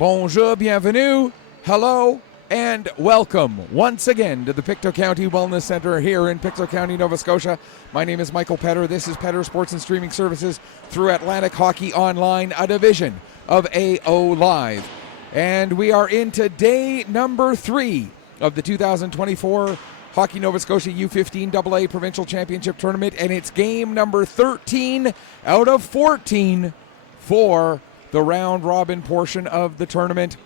Bonjour, bienvenue, hello, and welcome once again to the Pictou County Wellness Center here in Pictou County, Nova Scotia. My name is Michael Petter. This is Petter Sports and Streaming Services through Atlantic Hockey Online, a division of AO Live. And we are into day number 3 of the 2024 Hockey Nova Scotia U15AA Provincial Championship Tournament, and it's game number 13 out of 14 for the round-robin portion of the tournament.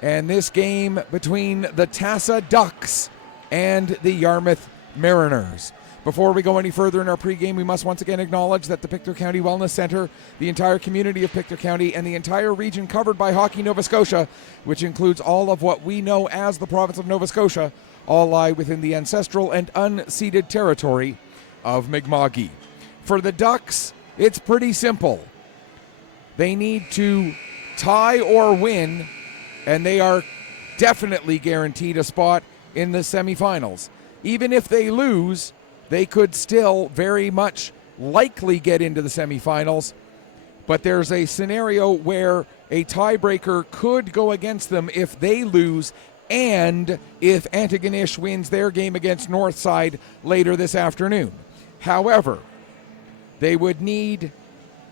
And this game between the Tassa Ducks and the Yarmouth Mariners. Before we go any further in our pregame, we must once again acknowledge that the Pictou County Wellness Center, the entire community of Pictou County, and the entire region covered by Hockey Nova Scotia, which includes all of what we know as the province of Nova Scotia, all lie within the ancestral and unceded territory of Mi'kma'ki. For the Ducks, it's pretty simple. They need to tie or win, and they are definitely guaranteed a spot in the semifinals. Even if they lose, they could still very much likely get into the semifinals, but there's a scenario where a tiebreaker could go against them if they lose and if Antigonish wins their game against Northside later this afternoon. However, they would need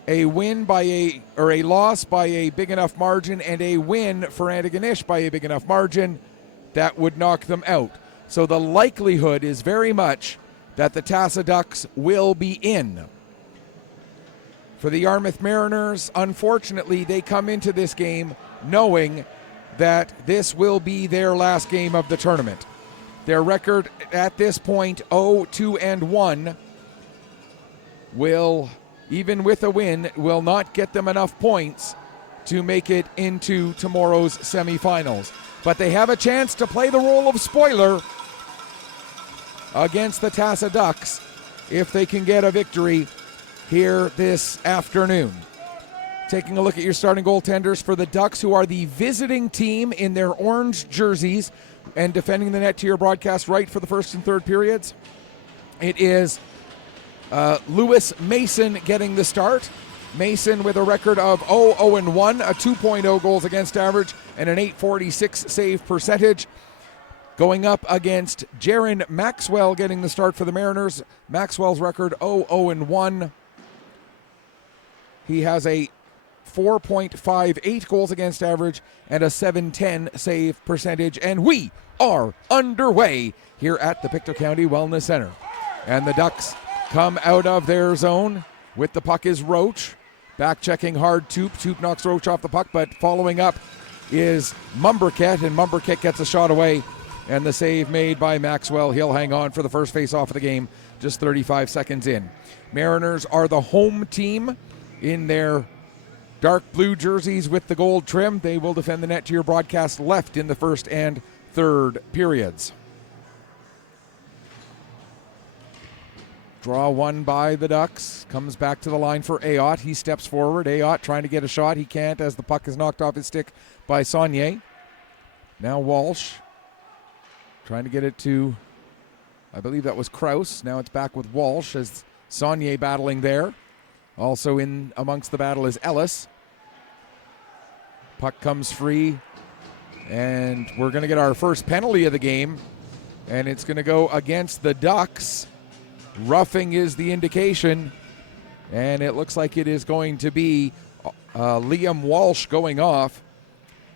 a win by a loss by a big enough margin and a win for Antigonish by a big enough margin that would knock them out. So the likelihood is very much that the Tassa Ducks will be in. For the Yarmouth Mariners, unfortunately, they come into this game knowing that this will be their last game of the tournament. Their record at this point, 0-2-1, will, even with a win, will not get them enough points to make it into tomorrow's semifinals. But they have a chance to play the role of spoiler against the Tassa Ducks if they can get a victory here this afternoon. Taking a look at your starting goaltenders for the Ducks, who are the visiting team in their orange jerseys and defending the net to your broadcast right for the first and third periods. It is Lewis Mason getting the start. Mason with a record of 0-1, a 2.0 goals against average, and an .846 save percentage. Going up against Jaron Maxwell getting the start for the Mariners. Maxwell's record 0-1. He has a 4.58 goals against average and a .710 save percentage. And we are underway here at the Pictou County Wellness Center. And the Ducks come out of their zone. With the puck is Roach. Back checking hard Toop. Toop knocks Roach off the puck, but following up is Mumberket, and Mumberket gets a shot away. And the save made by Maxwell. He'll hang on for the first face-off of the game just 35 seconds in. Mariners are the home team in their dark blue jerseys with the gold trim. They will defend the net to your broadcast left in the first and third periods. Draw one by the Ducks. Comes back to the line for Ayotte. He steps forward. Ayotte trying to get a shot. He can't as the puck is knocked off his stick by Saunier. Now Walsh trying to get it to, I believe that was Kraus. Now it's back with Walsh as Saunier battling there. Also in amongst the battle is Ellis. Puck comes free, and we're going to get our first penalty of the game, and it's going to go against the Ducks. Roughing is the indication, and it looks like it is going to be Liam Walsh going off.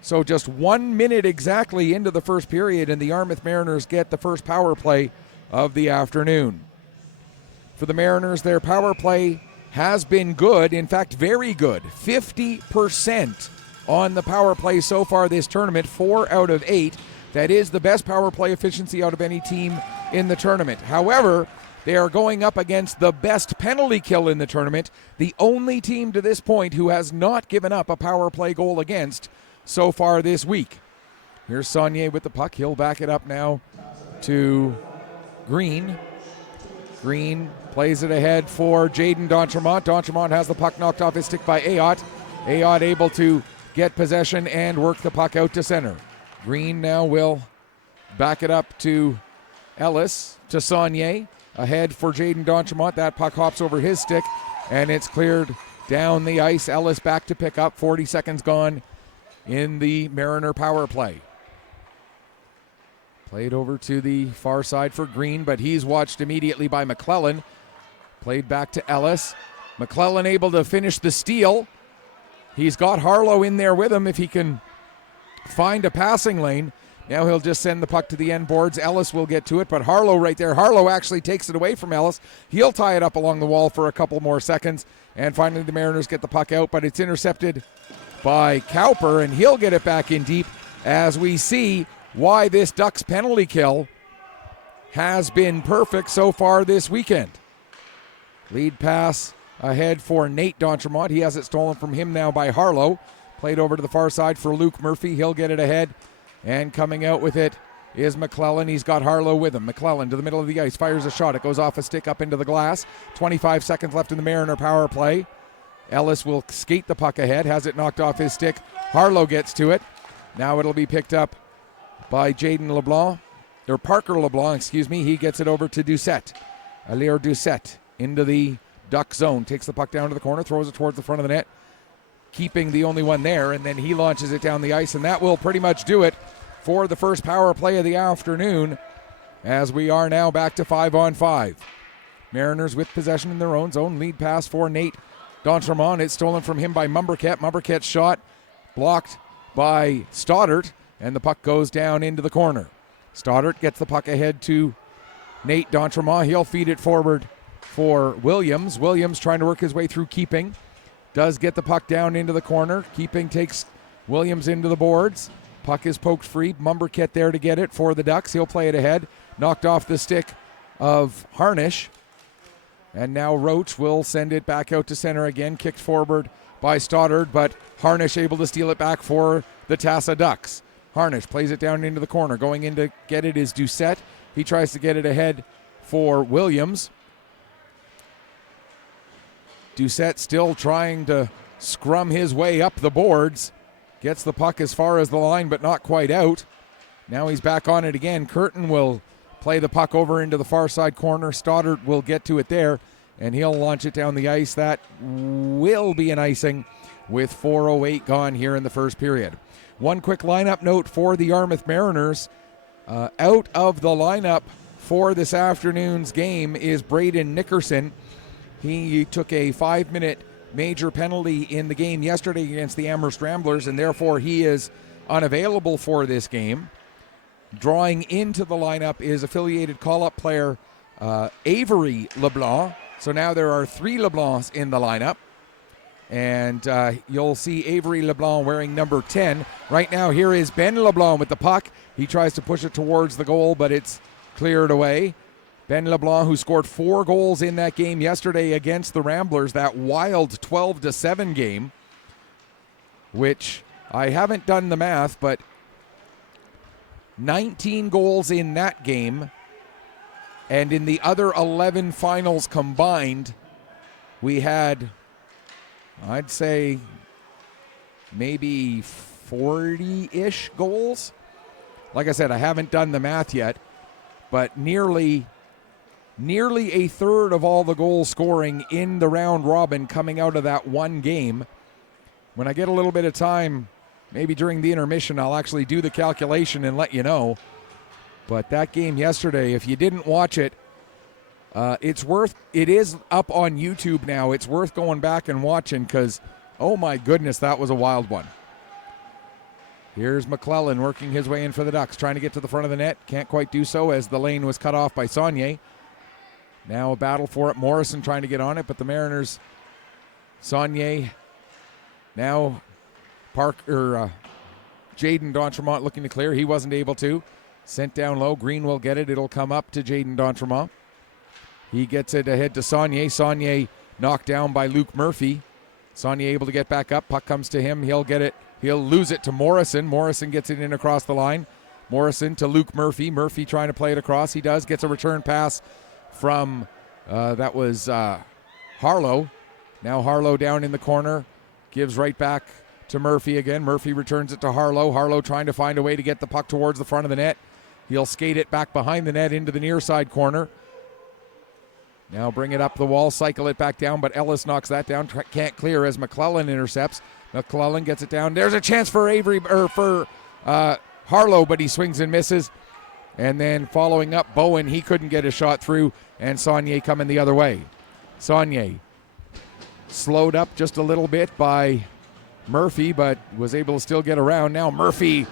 So just 1 minute exactly into the first period, and the Yarmouth Mariners get the first power play of the afternoon. For the Mariners, their power play has been good, in fact, very good. 50% on the power play so far this tournament, 4 out of 8. That is the best power play efficiency out of any team in the tournament. However, they are going up against the best penalty kill in the tournament, the only team to this point who has not given up a power play goal against so far this week. Here's Saunier with the puck. He'll back it up now to Green. Green plays it ahead for Jaden D'Entremont. D'Entremont has the puck knocked off his stick by Ayotte. Ayotte able to get possession and work the puck out to center. Green now will back it up to Ellis, to Saunier. Ahead for Jaden D'Entremont. That puck hops over his stick, and it's cleared down the ice. Ellis back to pick up. 40 seconds gone in the Mariner power play. Played over to the far side for Green, but he's watched immediately by McClellan. Played back to Ellis. McClellan able to finish the steal. He's got Harlow in there with him if he can find a passing lane. Now he'll just send the puck to the end boards. Ellis will get to it, but Harlow right there. Harlow actually takes it away from Ellis. He'll tie it up along the wall for a couple more seconds. And finally the Mariners get the puck out, but it's intercepted by Cowper, and he'll get it back in deep as we see why this Ducks penalty kill has been perfect so far this weekend. Lead pass ahead for Nate D'Entremont. He has it stolen from him now by Harlow. Played over to the far side for Luke Murphy. He'll get it ahead. And coming out with it is McClellan. He's got Harlow with him. McClellan to the middle of the ice. Fires a shot. It goes off a stick up into the glass. 25 seconds left in the Mariner power play. Ellis will skate the puck ahead. Has it knocked off his stick. Harlow gets to it. Now it'll be picked up by Jaden LeBlanc. Or Parker LeBlanc, excuse me. He gets it over to Doucette. Alier Doucette into the Duck zone. Takes the puck down to the corner. Throws it towards the front of the net. Keeping the only one there. And then he launches it down the ice. And that will pretty much do it for the first power play of the afternoon, as we are now back to 5-on-5. Mariners with possession in their own zone. Lead pass for Nate D'Entremont. It's stolen from him by Mumbercat. Mumbercat's shot blocked by Stoddart, and the puck goes down into the corner. Stoddart gets the puck ahead to Nate D'Entremont. He'll feed it forward for Williams. Williams trying to work his way through Keeping. Does get the puck down into the corner. Keeping takes Williams into the boards. Puck is poked free. Mumbercat there to get it for the Ducks. He'll play it ahead. Knocked off the stick of Harnish. And now Roach will send it back out to center again. Kicked forward by Stoddard, but Harnish able to steal it back for the Tassa Ducks. Harnish plays it down into the corner. Going in to get it is Doucette. He tries to get it ahead for Williams. Doucette still trying to scrum his way up the boards. Gets the puck as far as the line, but not quite out. Now he's back on it again. Curtin will play the puck over into the far side corner. Stoddart will get to it there, and he'll launch it down the ice. That will be an icing with 4:08 gone here in the first period. One quick lineup note for the Yarmouth Mariners. Out of the lineup for this afternoon's game is Braden Nickerson. He took a 5-minute major penalty in the game yesterday against the Amherst Ramblers, and therefore he is unavailable for this game. Drawing into the lineup is affiliated call-up player Avery LeBlanc. So now there are 3 LeBlancs in the lineup. And you'll see Avery LeBlanc wearing number 10. Right now here is Ben LeBlanc with the puck. He tries to push it towards the goal, but it's cleared away. Ben LeBlanc, who scored 4 goals in that game yesterday against the Ramblers, that wild 12-7 game, which I haven't done the math, but 19 goals in that game, and in the other 11 finals combined, we had, I'd say, maybe 40-ish goals. Like I said, I haven't done the math yet, but nearly a third of all the goal scoring in the round robin coming out of that one game. When I get a little bit of time, maybe during the intermission, I'll actually do the calculation and let you know. But that game yesterday, if you didn't watch it, it is up on YouTube now. It's worth going back and watching because, oh my goodness, that was a wild one. Here's McClellan working his way in for the Ducks, trying to get to the front of the net. Can't quite do so as the lane was cut off by Saunier. Now a battle for it. Morrison trying to get on it, but the Mariners, Saunier, now Jaden D'Entremont looking to clear. He wasn't able to. Sent down low. Green will get it. It'll come up to Jaden D'Entremont. He gets it ahead to Saunier. Saunier knocked down by Luke Murphy. Saunier able to get back up. Puck comes to him. He'll get it. He'll lose it to Morrison. Morrison gets it in across the line. Morrison to Luke Murphy. Murphy trying to play it across. He does. Gets a return pass from Harlow. Now Harlow down in the corner. Gives right back to Murphy again. Murphy returns it to Harlow. Harlow trying to find a way to get the puck towards the front of the net. He'll skate it back behind the net into the near side corner. Now bring it up the wall, cycle it back down, but Ellis knocks that down. Can't clear as McClellan intercepts. McClellan gets it down. There's a chance for Harlow, but he swings and misses. And then following up, Bowen, he couldn't get a shot through, and Saunier coming the other way. Saunier slowed up just a little bit by Murphy, but was able to still get around. Now Murphy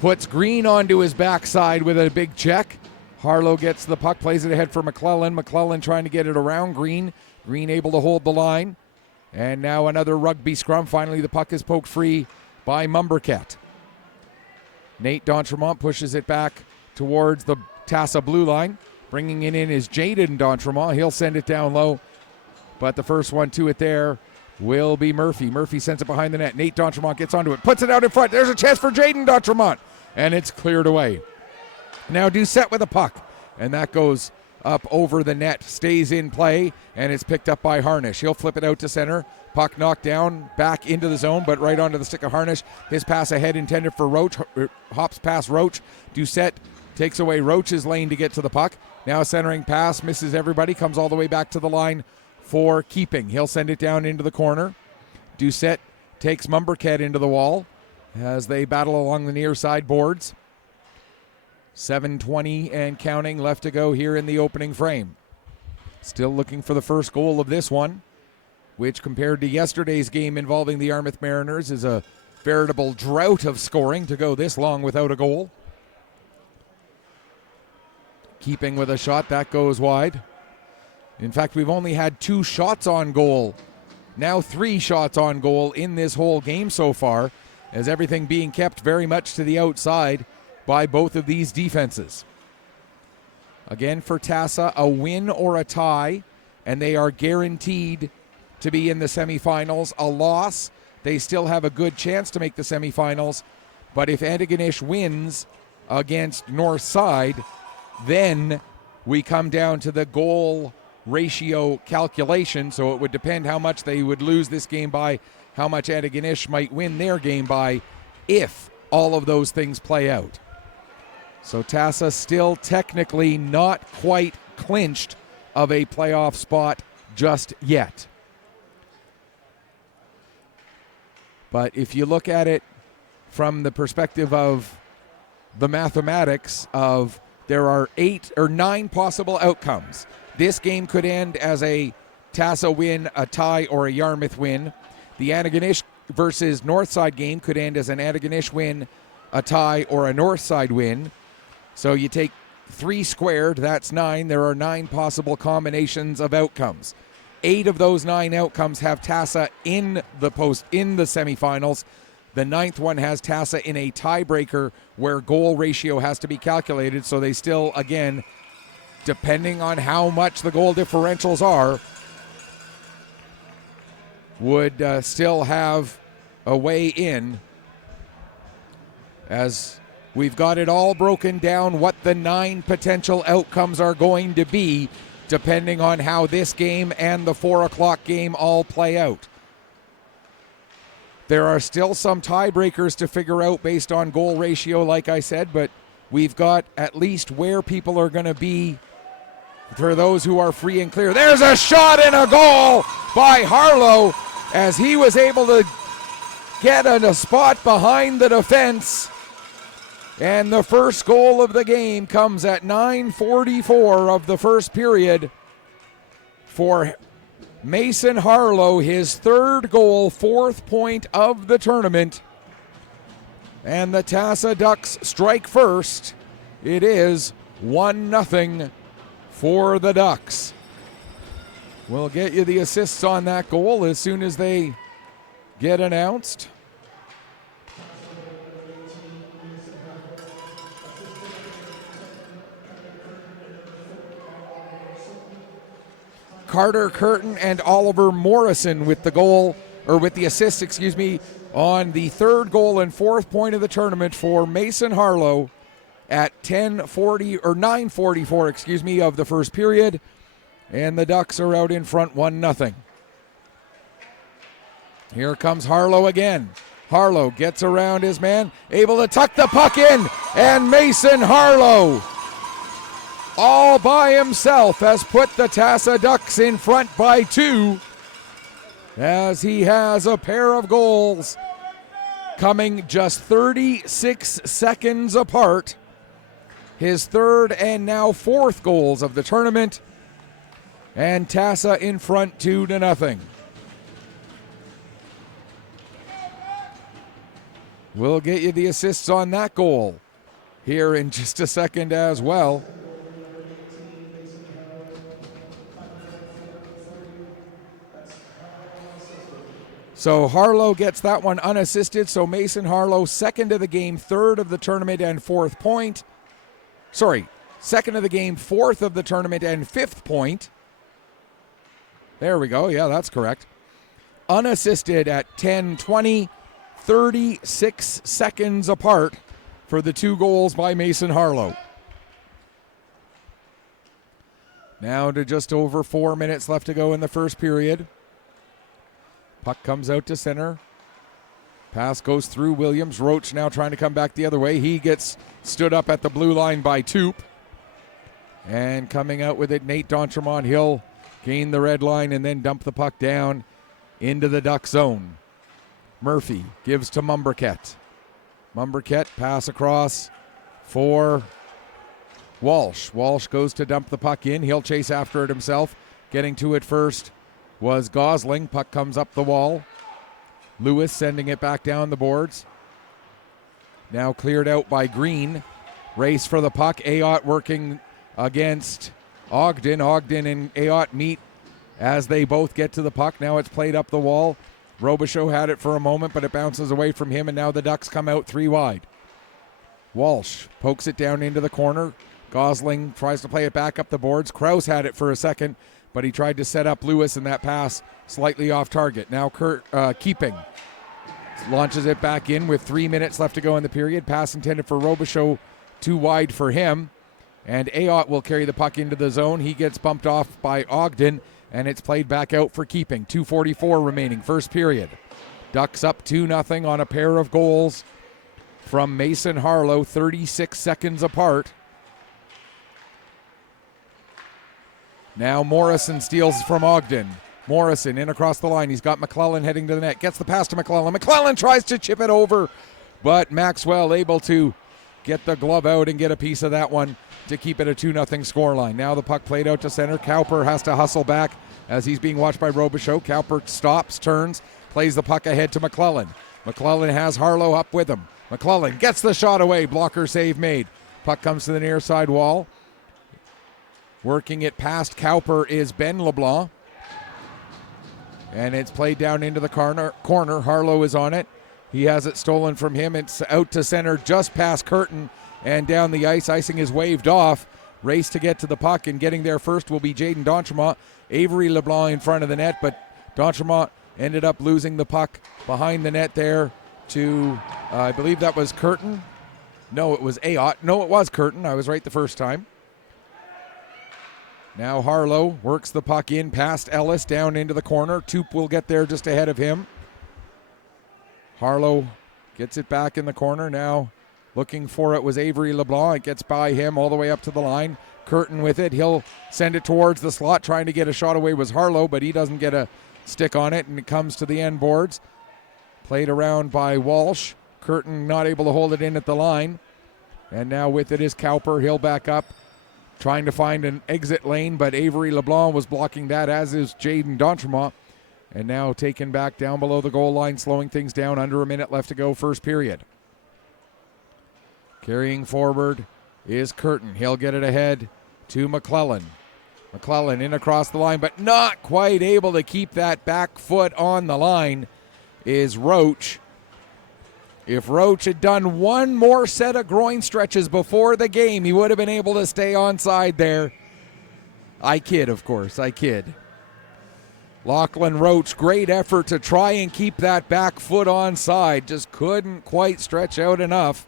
puts Green onto his backside with a big check. Harlow gets the puck, plays it ahead for McClellan. McClellan trying to get it around Green. Green able to hold the line. And now another rugby scrum. Finally, the puck is poked free by Mumberket. Nate D'Entremont pushes it back towards the Tassa blue line. Bringing it in is Jaden D'Entremont. He'll send it down low. But the first one to it there will be Murphy. Murphy sends it behind the net. Nate D'Entremont gets onto it, puts it out in front. There's a chance for Jaden D'Entremont. And it's cleared away. Now Doucette with a puck. And that goes up over the net, stays in play, and it's picked up by Harnish. He'll flip it out to center. Puck knocked down, back into the zone, but right onto the stick of Harnish. His pass ahead intended for Roach. Hops past Roach. Doucette takes away Roach's lane to get to the puck. Now centering pass, misses everybody, comes all the way back to the line for keeping. He'll send it down into the corner. Doucette takes Mumberket into the wall as they battle along the near side boards. 7:20 and counting left to go here in the opening frame. Still looking for the first goal of this one, which compared to yesterday's game involving the Yarmouth Mariners is a veritable drought of scoring to go this long without a goal. Keeping with a shot, that goes wide. In fact, we've only had 2 shots on goal, now 3 shots on goal in this whole game so far, as everything being kept very much to the outside by both of these defenses. Again, for Tassa, a win or a tie, and they are guaranteed to be in the semifinals. A loss, they still have a good chance to make the semifinals, but if Antigonish wins against Northside, then we come down to the goal ratio calculation, so it would depend how much they would lose this game by, how much Antigonish might win their game by, if all of those things play out. So Tassa still technically not quite clinched of a playoff spot just yet. But if you look at it from the perspective of the mathematics of there are 8 or 9 possible outcomes. This game could end as a Tassa win, a tie, or a Yarmouth win. The Antigonish versus Northside game could end as an Antigonish win, a tie, or a Northside win. So you take 3 squared, that's 9. There are 9 possible combinations of outcomes. 8 of those 9 outcomes have Tassa in the semifinals. The 9th one has Tassa in a tiebreaker where goal ratio has to be calculated. So they still, again, depending on how much the goal differentials are, would still have a way in, as we've got it all broken down what the 9 potential outcomes are going to be depending on how this game and the 4 o'clock game all play out. There are still some tiebreakers to figure out based on goal ratio, like I said, but we've got at least where people are going to be for those who are free and clear. There's a shot and a goal by Harlow as he was able to get in a spot behind the defense. And the first goal of the game comes at 9:44 of the first period for Mason Harlow, his 3rd goal, 4th point of the tournament. And the Tassa Ducks strike first. It is 1-0 for the Ducks. We'll get you the assists on that goal as soon as they get announced. Carter Curtin and Oliver Morrison with the goal, or with the assist, on the 3rd goal and 4th point of the tournament for Mason Harlow at 9:44 of the first period. And the Ducks are out in front 1-0. Here comes Harlow again. Harlow gets around his man, able to tuck the puck in, and Mason Harlow, all by himself, has put the Tassa Ducks in front by 2. as he has a pair of goals coming just 36 seconds apart. His third and now fourth goals of the tournament. And Tassa in front 2-0. We'll get you the assists on that goal here in just a second as well. So Harlow gets that one unassisted. So Mason Harlow, second of the game, third of the tournament, and fourth point. Sorry, second of the game, fourth of the tournament, and fifth point. There we go. Yeah, that's correct. Unassisted at 10-20, 36 seconds apart for the two goals by Mason Harlow. Now to just over 4 minutes left to go in the first period. Puck comes out to center. Pass goes through Williams. Roach now trying to come back the other way. He gets stood up at the blue line by Toop. And coming out with it, Nate D'Entremont. He'll gain the red line and then dump the puck down into the Duck zone. Murphy gives to Mumberket. Mumberket pass across for Walsh. Walsh goes to dump the puck in. He'll chase after it himself. Getting to it first was Gosling. Puck comes up the wall. Lewis sending it back down the boards. Now cleared out by Green. Race for the puck. Ayotte working against Ogden. Ogden and Ayotte meet as they both get to the puck. Now it's played up the wall. Robichaud had it for a moment, but it bounces away from him, and now the Ducks come out 3 wide. Walsh pokes it down into the corner. Gosling tries to play it back up the boards. Krause had it for a second, but he tried to set up Lewis, and that pass slightly off target. Now Keeping launches it back in with 3 minutes left to go in the period. Pass intended for Robichaud, too wide for him. And Ayotte will carry the puck into the zone. He gets bumped off by Ogden, and it's played back out for Keeping. 2:44 remaining, first period. Ducks up 2-0 on a pair of goals from Mason Harlow, 36 seconds apart. Now Morrison steals from Ogden. Morrison in across the line. He's got McClellan heading to the net. Gets the pass to McClellan. McClellan tries to chip it over, but Maxwell able to get the glove out and get a piece of that one to keep it a 2-0 scoreline. Now the puck played out to center. Cowper has to hustle back as he's being watched by Robichaud. Cowper stops, turns, plays the puck ahead to McClellan. McClellan has Harlow up with him. McClellan gets the shot away. Blocker save made. Puck comes to the near side wall. Working it past Cowper is Ben LeBlanc. And it's played down into the corner. Harlow is on it. He has it stolen from him. It's out to center just past Curtin and down the ice. Icing is waved off. Race to get to the puck, and getting there first will be Jaden D'Entremont. Avery LeBlanc in front of the net, but D'Entremont ended up losing the puck behind the net there to, I believe that was Curtin. No, it was Ayotte. No, it was Curtin. I was right the first time. Now Harlow works the puck in past Ellis down into the corner. Toop will get there just ahead of him. Harlow gets it back in the corner. Now looking for it was Avery LeBlanc. It gets by him all the way up to the line. Curtin with it. He'll send it towards the slot. Trying to get a shot away was Harlow, but he doesn't get a stick on it, and it comes to the end boards. Played around by Walsh. Curtin not able to hold it in at the line. And now with it is Cowper. He'll back up, trying to find an exit lane, but Avery LeBlanc was blocking that, as is Jaden D'Entremont. And now taken back down below the goal line, slowing things down. Under a minute left to go, first period. Carrying forward is Curtin. He'll get it ahead to McClellan. McClellan in across the line, but not quite able to keep that back foot on the line is Roach. If Roach had done one more set of groin stretches before the game, he would have been able to stay onside there. I kid, of course, I kid. Lachlan Roach, great effort to try and keep that back foot onside. Just couldn't quite stretch out enough.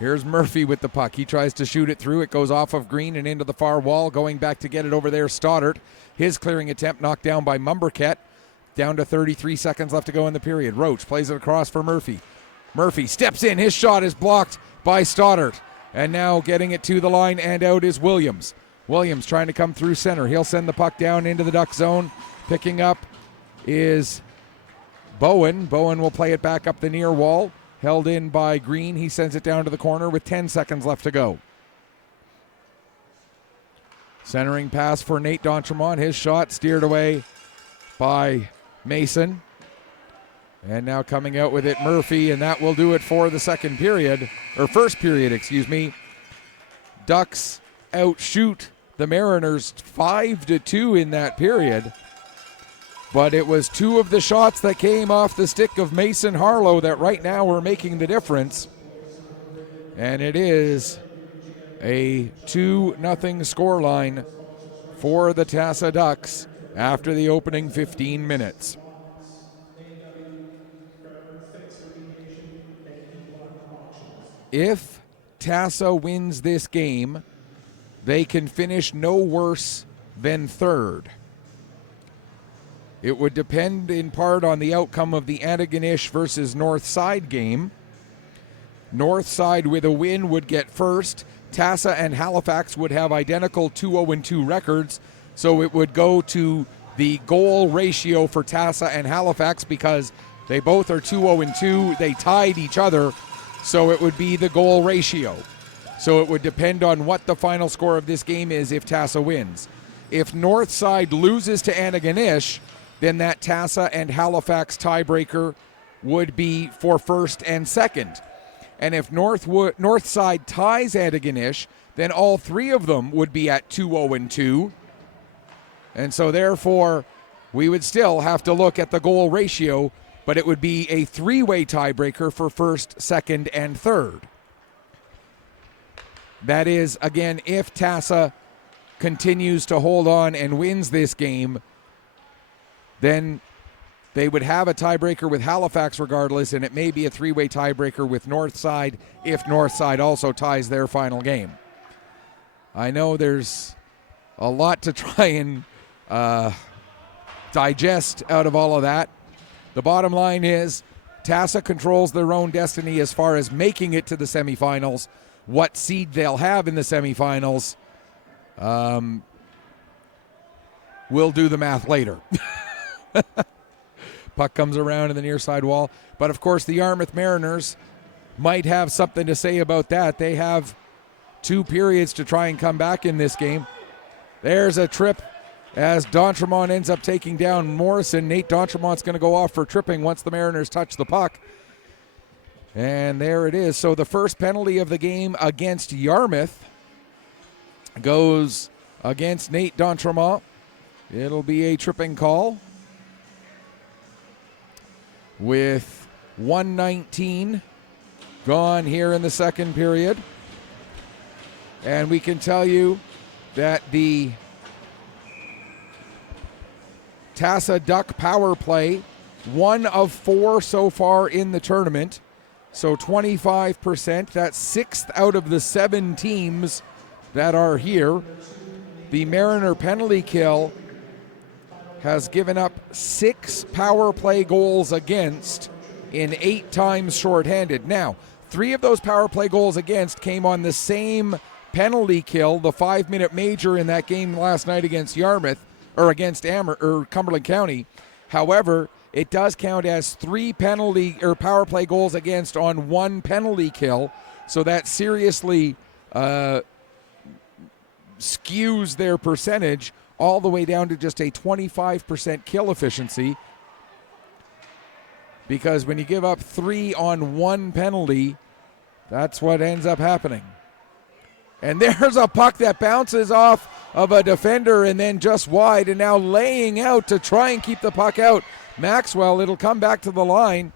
Here's Murphy with the puck. He tries to shoot it through. It goes off of Green and into the far wall. Going back to get it over there, Stoddart. His clearing attempt knocked down by Mumberket. Down to 33 seconds left to go in the period. Roach plays it across for Murphy. Murphy steps in. His shot is blocked by Stoddart. And now getting it to the line and out is Williams. Williams trying to come through center. He'll send the puck down into the Duck zone. Picking up is Bowen. Bowen will play it back up the near wall. Held in by Green. He sends it down to the corner with 10 seconds left to go. Centering pass for Nate D'Entremont. His shot steered away by Mason. And now coming out with it, Murphy, and that will do it for the first period. Ducks outshoot the Mariners 5-2 in that period. But it was two of the shots that came off the stick of Mason Harlow that right now are making the difference. And it is a 2-0 scoreline for the Tassa Ducks after the opening 15 minutes. If Tassa wins this game, they can finish no worse than third. It would depend in part on the outcome of the Antigonish versus Northside game. Northside with a win would get first. Tassa and Halifax would have identical 2-0-2 records, so it would go to the goal ratio for Tassa and Halifax because they both are 2-0-2. They tied each other, so it would be the goal ratio. So it would depend on what the final score of this game is if Tassa wins. If Northside loses to Antigonish, then that Tassa and Halifax tiebreaker would be for first and second. And if Northside ties Antigonish, then all three of them would be at 2-0-2. And so therefore, we would still have to look at the goal ratio, but it would be a three-way tiebreaker for first, second, and third. That is, again, if Tassa continues to hold on and wins this game, then they would have a tiebreaker with Halifax regardless, and it may be a three-way tiebreaker with Northside if Northside also ties their final game. I know there's a lot to try and digest out of all of that. The bottom line is Tassa controls their own destiny as far as making it to the semifinals. What seed they'll have in the semifinals, we'll do the math later. Puck comes around in the near side wall. But, of course, the Yarmouth Mariners might have something to say about that. They have 2 periods to try and come back in this game. There's a trip as D'Entremont ends up taking down Morrison. Nate D'Entremont's going to go off for tripping once the Mariners touch the puck. And there it is. So the first penalty of the game against Yarmouth goes against Nate D'Entremont. It'll be a tripping call with 1:19 gone here in the second period. And we can tell you that the Tassa Duck power play, 1 of 4 so far in the tournament, so 25%. That's 6th out of the 7 teams that are here. The Mariner penalty kill has given up 6 power play goals against in 8 times shorthanded. Now, 3 of those power play goals against came on the same penalty kill, the 5-minute major in that game last night against Yarmouth, or against Cumberland County. However, it does count as 3 penalty or power play goals against on 1 penalty kill, so that seriously skews their percentage all the way down to just a 25% kill efficiency. Because when you give up 3 on 1 penalty, that's what ends up happening. And there's a puck that bounces off of a defender and then just wide, and now laying out to try and keep the puck out. Maxwell, it'll come back to the line.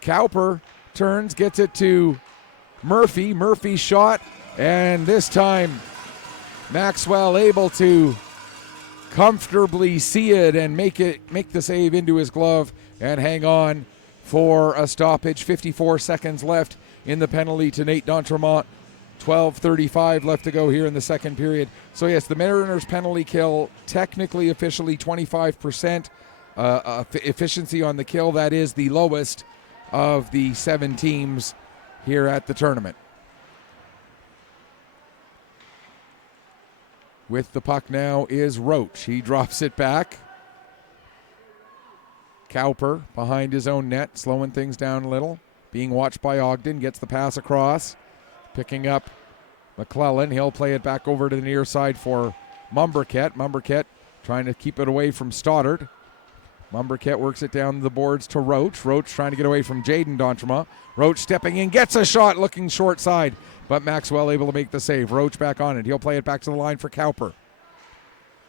Cowper turns, gets it to Murphy. Murphy's shot, and this time Maxwell able to comfortably see it and make the save into his glove and hang on for a stoppage. 54 seconds left in the penalty to Nate D'Entremont. 12:35 left to go here in the second period. So yes, the Mariners penalty kill, technically officially 25% efficiency on the kill. That is the lowest of the 7 teams here at the tournament. With the puck now is Roach. He drops it back. Cowper behind his own net, slowing things down a little. Being watched by Ogden, gets the pass across. Picking up McClellan. He'll play it back over to the near side for Mumberket. Mumberket trying to keep it away from Stoddard. Mumberket works it down the boards to Roach. Roach trying to get away from Jaden D'Entremont. Roach stepping in, gets a shot, looking short side, but Maxwell able to make the save. Roach back on it. He'll play it back to the line for Cowper.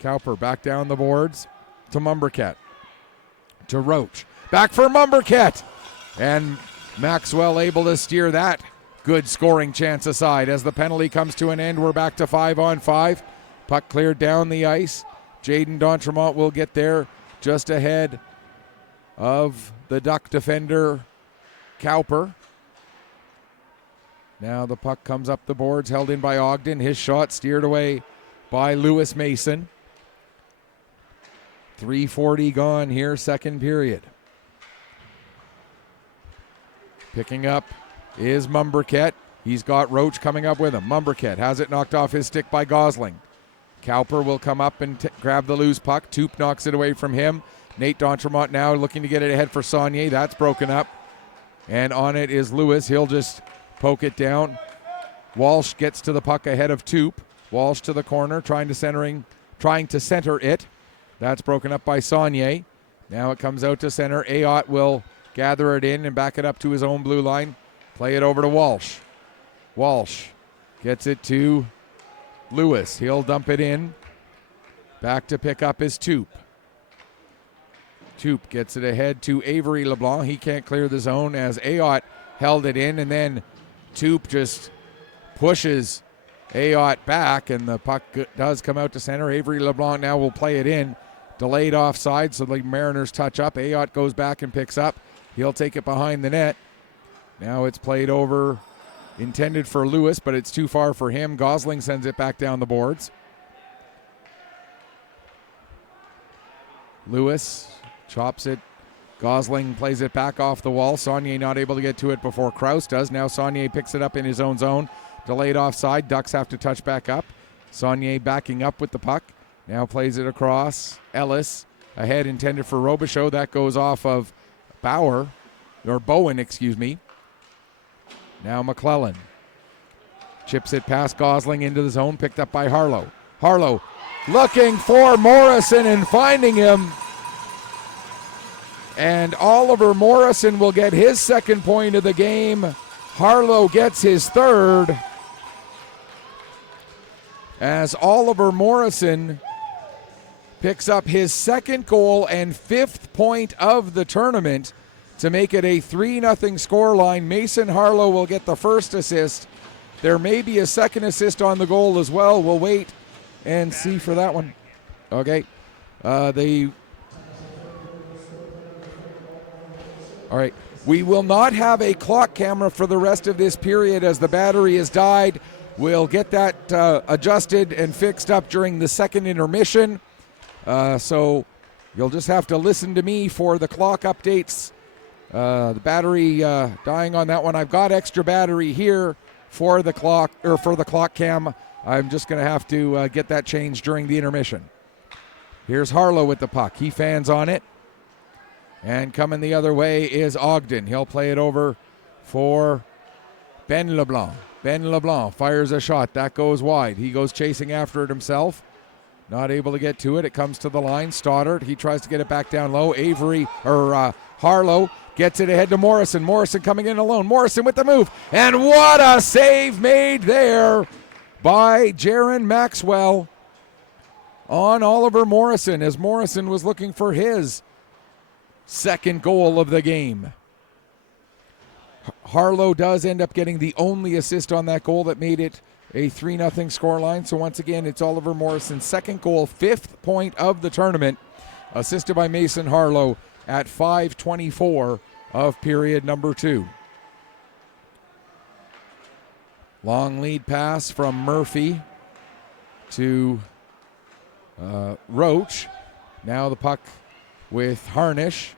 Cowper back down the boards to Mumberket. To Roach. Back for Mumberket. And Maxwell able to steer that good scoring chance aside. As the penalty comes to an end, we're back to 5-on-5. Puck cleared down the ice. Jaden D'Entremont will get there just ahead of the Duck defender, Cowper. Now the puck comes up the boards, held in by Ogden. His shot steered away by Lewis Mason. 3:40 gone here, second period. Picking up is Mumberket. He's got Roach coming up with him. Mumberket has it knocked off his stick by Gosling. Cowper will come up and grab the loose puck. Toop knocks it away from him. Nate D'Entremont now looking to get it ahead for Saunier. That's broken up. And on it is Lewis. He'll just poke it down. Walsh gets to the puck ahead of Toop. Walsh to the corner, trying to center it. That's broken up by Saunier. Now it comes out to center. Ayotte will gather it in and back it up to his own blue line. Play it over to Walsh. Walsh gets it to Lewis. He'll dump it in. Back to pick up is Toop. Toop gets it ahead to Avery LeBlanc. He can't clear the zone as Ayotte held it in, and then Toop just pushes Ayotte back, and the puck does come out to center. Avery LeBlanc now will play it in. Delayed offside, so the Mariners touch up. Ayotte goes back and picks up. He'll take it behind the net. Now it's played over, intended for Lewis, but it's too far for him. Gosling sends it back down the boards. Lewis chops it. Gosling plays it back off the wall. Saunier not able to get to it before Krause does. Now Saunier picks it up in his own zone. Delayed offside. Ducks have to touch back up. Saunier backing up with the puck. Now plays it across. Ellis ahead, intended for Robichaud. That goes off of Bowen, excuse me. Now McClellan chips it past Gosling into the zone, picked up by Harlow. Harlow looking for Morrison and finding him. And Oliver Morrison will get his second point of the game. Harlow gets his third. As Oliver Morrison picks up his second goal and fifth point of the tournament to make it a 3-0 scoreline. Mason Harlow will get the first assist. There may be a second assist on the goal as well. We'll wait and see for that one. Okay. All right. We will not have a clock camera for the rest of this period as the battery has died. We'll get that adjusted and fixed up during the second intermission. So you'll just have to listen to me for the clock updates. The battery dying on that one. I've got extra battery here for the clock cam. I'm just going to have to get that changed during the intermission. Here's Harlow with the puck. He fans on it. And coming the other way is Ogden. He'll play it over for Ben LeBlanc. Ben LeBlanc fires a shot. That goes wide. He goes chasing after it himself. Not able to get to it. It comes to the line. Stoddard. He tries to get it back down low. Harlow gets it ahead to Morrison. Morrison coming in alone. Morrison with the move. And what a save made there by Jaron Maxwell on Oliver Morrison as Morrison was looking for his second goal of the game. Harlow does end up getting the only assist on that goal that made it a 3-0 scoreline. So once again, it's Oliver Morrison's second goal, fifth point of the tournament, assisted by Mason Harlow at 5:24 of period number 2. Long lead pass from Murphy to Roach. Now the puck with Harnish.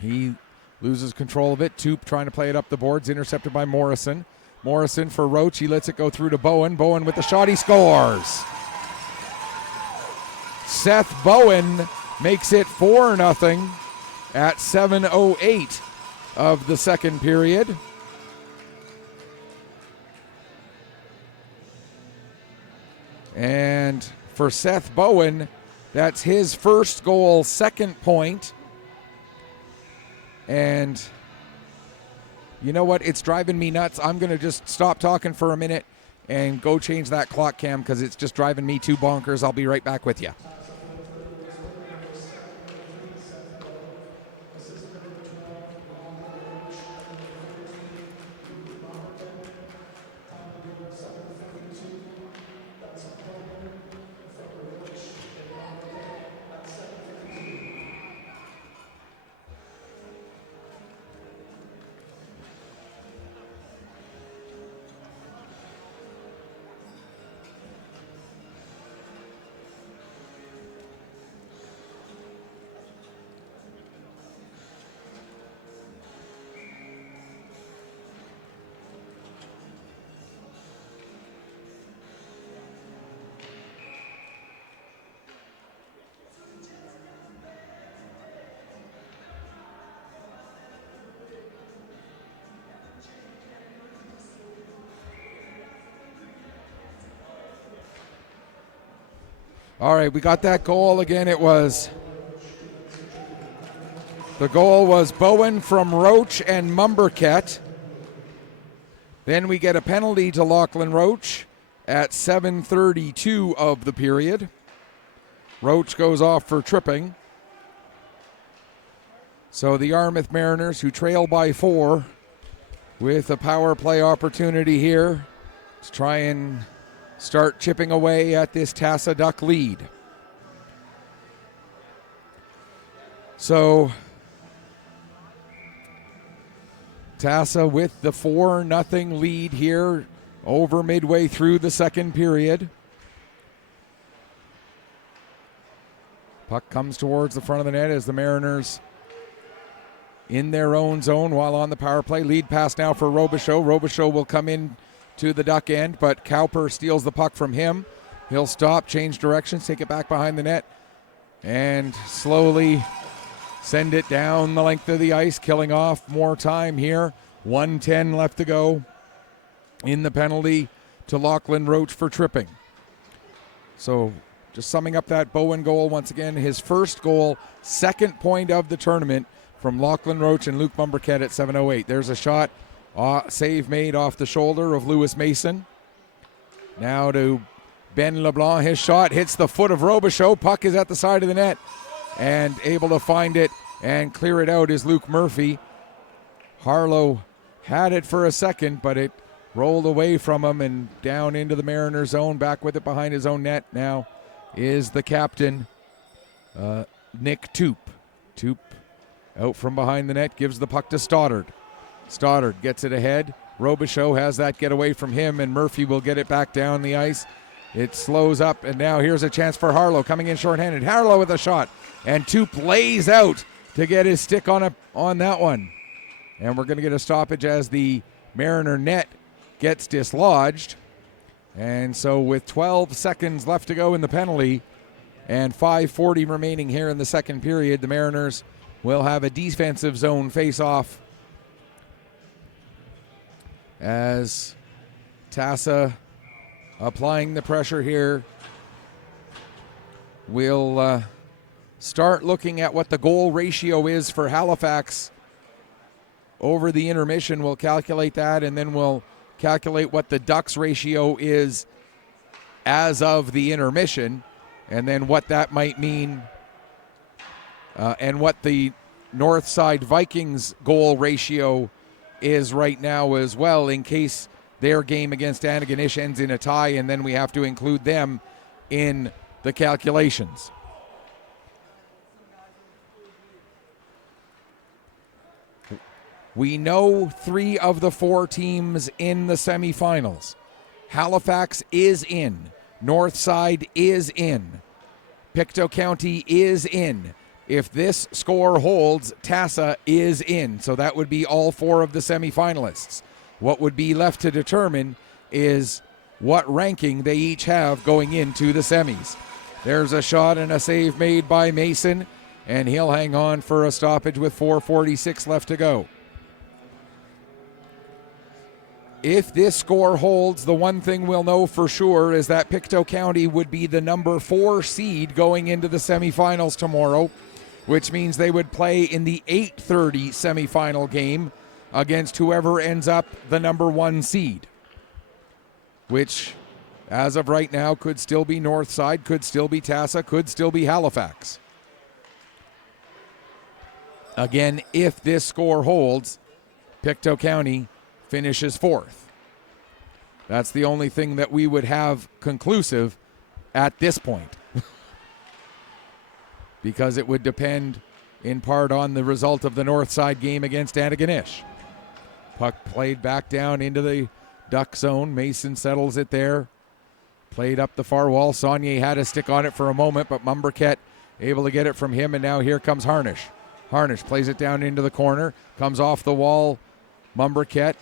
He loses control of it. Toop trying to play it up the boards, intercepted by Morrison. Morrison for Roach. He lets it go through to Bowen. Bowen with the shot. He scores. Seth Bowen makes it 4-0 at 7:08 of the second period. And for Seth Bowen, that's his first goal, second point. And you know what? It's driving me nuts. I'm going to just stop talking for a minute and go change that clock cam because it's just driving me too bonkers. I'll be right back with you. All right, we got that goal again. The goal was Bowen from Roach and Mumberket. Then we get a penalty to Lachlan Roach at 7:32 of the period. Roach goes off for tripping. So the Yarmouth Mariners, who trail by 4, with a power play opportunity here to try and start chipping away at this Tassa Duck lead. So Tassa with the 4-0 lead here over midway through the second period. Puck comes towards the front of the net as the Mariners in their own zone while on the power play. Lead pass now for Robichaud. Robichaud will come in to the Duck end, but Cowper steals the puck from him. He'll stop, change directions, take it back behind the net, and slowly send it down the length of the ice, killing off more time here. 1:10 left to go in the penalty to Lachlan Roach for tripping. So just summing up that Bowen goal once again, his first goal, second point of the tournament from Lachlan Roach and Luke Mumberket at 7:08. There's a shot. Save made off the shoulder of Lewis Mason. Now to Ben LeBlanc. His shot hits the foot of Robichaud. Puck is at the side of the net. And able to find it and clear it out is Luke Murphy. Harlow had it for a second, but it rolled away from him and down into the Mariners' zone. Back with it behind his own net now is the captain, Nick Toop. Toop out from behind the net, gives the puck to Stoddard. Stoddard gets it ahead. Robichaud has that get away from him, and Murphy will get it back down the ice. It slows up, and now here's a chance for Harlow coming in shorthanded. Harlow with a shot, and Toop lays out to get his stick on that one. And we're going to get a stoppage as the Mariner net gets dislodged. And so with 12 seconds left to go in the penalty and 5:40 remaining here in the second period, the Mariners will have a defensive zone face-off as Tassa applying the pressure here. We'll start looking at what the goal ratio is for Halifax over the intermission. We'll calculate that, and then we'll calculate what the Ducks ratio is as of the intermission, and then what that might mean, and what the Northside Vikings goal ratio is right now as well, in case their game against Antigonish ends in a tie, and then we have to include them in the calculations. We know 3 of the 4 teams in the semifinals. Halifax is in. Northside is in. Pictou County is in. If this score holds, Tassa is in. So that would be all 4 of the semifinalists. What would be left to determine is what ranking they each have going into the semis. There's a shot and a save made by Mason. and he'll hang on for a stoppage with 4:46 left to go. If this score holds, the one thing we'll know for sure is that Pictou County would be the number 4 seed going into the semifinals tomorrow, which means they would play in the 8:30 semifinal game against whoever ends up the number 1 seed, which, as of right now, could still be Northside, could still be Tassa, could still be Halifax. Again, if this score holds, Pictou County finishes 4th. That's the only thing that we would have conclusive at this point. Because it would depend in part on the result of the Northside game against Antigonish. Puck played back down into the Duck zone. Mason settles it there. Played up the far wall. Saunier had a stick on it for a moment, but Mumberket able to get it from him, and now here comes Harnish. Harnish plays it down into the corner. Comes off the wall. Mumberket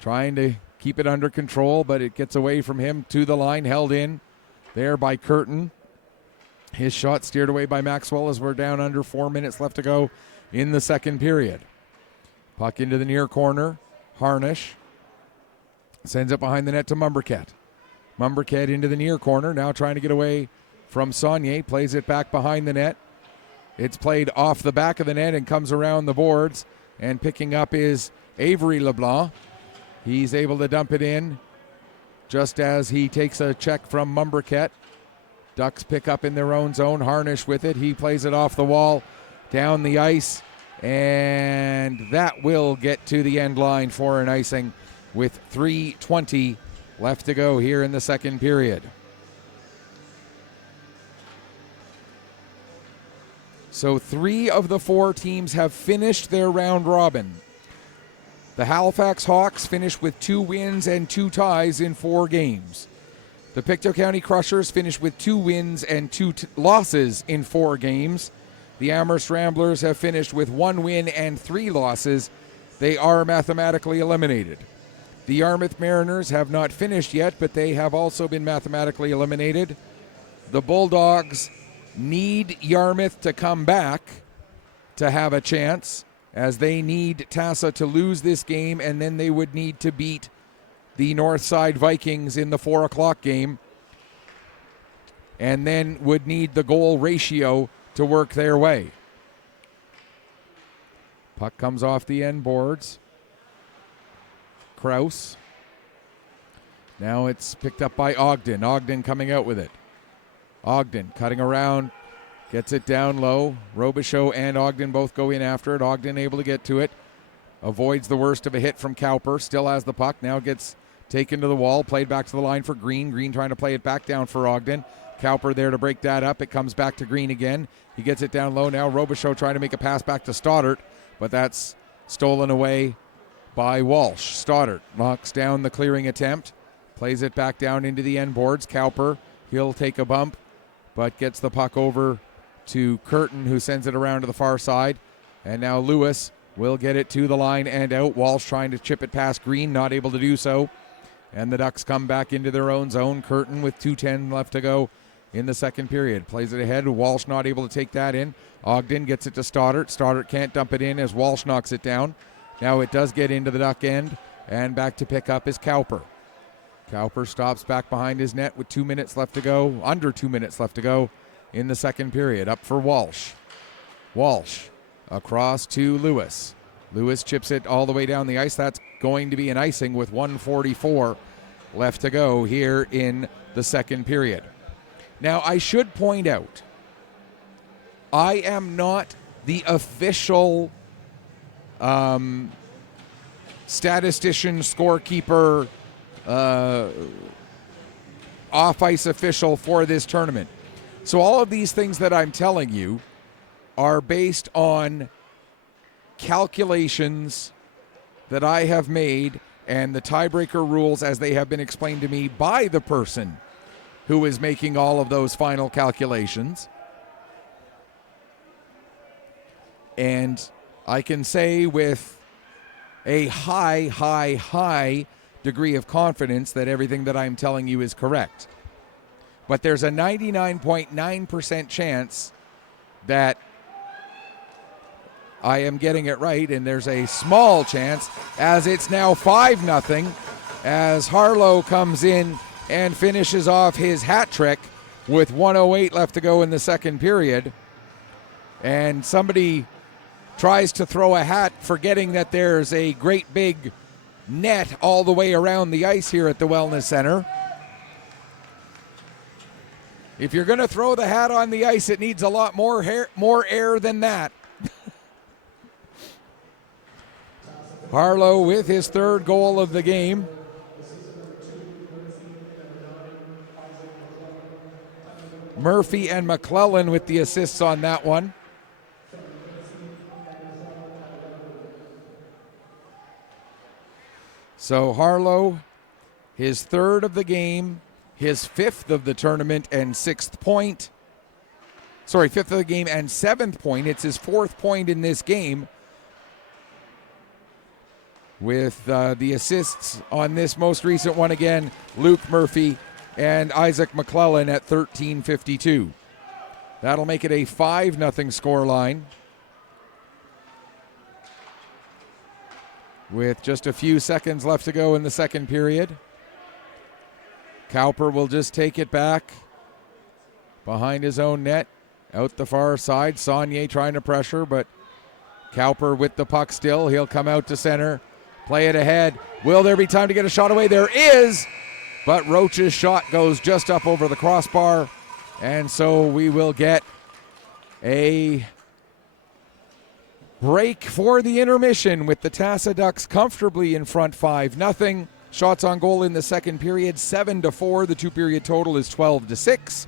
trying to keep it under control, but it gets away from him to the line. Held in there by Curtin. His shot steered away by Maxwell as we're down under 4 minutes left to go in the second period. Puck into the near corner. Harnish sends it behind the net to Mumberket. Mumberket into the near corner, now trying to get away from Saunier. Plays it back behind the net. It's played off the back of the net and comes around the boards. And picking up is Avery LeBlanc. He's able to dump it in just as he takes a check from Mumberket. Ducks pick up in their own zone. Harnish with it. He plays it off the wall, down the ice, and that will get to the end line for an icing with 3:20 left to go here in the second period. So 3 of the 4 teams have finished their round robin. The Halifax Hawks finished with 2 wins and 2 ties in 4 games. The Pictou County Crushers finished with 2 wins and 2 losses in 4 games. The Amherst Ramblers have finished with 1 win and 3 losses. They are mathematically eliminated. The Yarmouth Mariners have not finished yet, but they have also been mathematically eliminated. The Bulldogs need Yarmouth to come back to have a chance, as they need Tassa to lose this game, and then they would need to beat the Northside Vikings in the 4 o'clock game, and then would need the goal ratio to work their way. Puck comes off the end boards. Kraus. Now it's picked up by Ogden. Ogden coming out with it. Ogden cutting around, gets it down low. Robichaud and Ogden both go in after it. Ogden able to get to it. Avoids the worst of a hit from Cowper. Still has the puck. Now gets taken to the wall. Played back to the line for Green. Green trying to play it back down for Ogden. Cowper there to break that up. It comes back to Green again. He gets it down low now. Robichaud trying to make a pass back to Stoddart, but that's stolen away by Walsh. Stoddart knocks down the clearing attempt. Plays it back down into the end boards. Cowper, he'll take a bump, but gets the puck over to Curtin, who sends it around to the far side. And now Lewis will get it to the line and out. Walsh trying to chip it past Green, not able to do so. And the Ducks come back into their own zone. Curtin with 2:10 left to go in the second period. Plays it ahead. Walsh not able to take that in. Ogden gets it to Stoddart. Stoddart can't dump it in as Walsh knocks it down. Now it does get into the Duck end. And back to pick up is Cowper. Cowper stops back behind his net with 2 minutes left to go. Under 2 minutes left to go in the second period. Up for Walsh. Walsh across to Lewis. Lewis chips it all the way down the ice. That's going to be an icing with 1:44 left to go here in the second period. Now, I should point out, I am not the official statistician, scorekeeper, off-ice official for this tournament. So all of these things that I'm telling you are based on calculations that I have made and the tiebreaker rules as they have been explained to me by the person who is making all of those final calculations. And I can say with a high degree of confidence that everything that I'm telling you is correct. But there's a 99.9% chance that I am getting it right, and there's a small chance as it's now 5-0 as Harlow comes in and finishes off his hat trick with 1:08 left to go in the second period. And somebody tries to throw a hat, forgetting that there's a great big net all the way around the ice here at the Wellness Center. If you're going to throw the hat on the ice, it needs a lot more air than that. Harlow with his third goal of the game. Murphy and McClellan with the assists on that one. So Harlow, his third of the game, his fifth of the tournament and fifth of the game and 7th point. It's his 4th point in this game, with the assists on this most recent one again, Luke Murphy and Isaac McClellan at 13:52. That'll make it a 5-0 score line, with just a few seconds left to go in the second period. Cowper will just take it back behind his own net, out the far side. Saunier trying to pressure, but Cowper with the puck still. He'll come out to center, play it ahead. Will there be time to get a shot away? There is, but Roach's shot goes just up over the crossbar, and so we will get a break for the intermission with the Tassa Ducks comfortably in front 5-0. Shots on goal in the second period, 7-4. The two-period total is 12-6.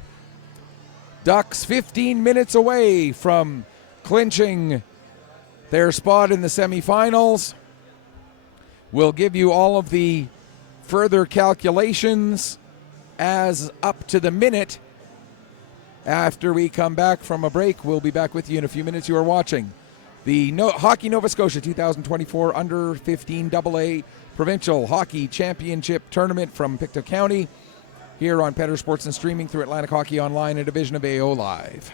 Ducks 15 minutes away from clinching their spot in the semifinals. We'll give you all of the further calculations as up to the minute after we come back from a break. We'll be back with you in a few minutes. You are watching the Hockey Nova Scotia 2024 Under 15 AA Provincial Hockey Championship Tournament from Pictou County here on Petter Sports and streaming through Atlantic Hockey Online, a division of AO Live.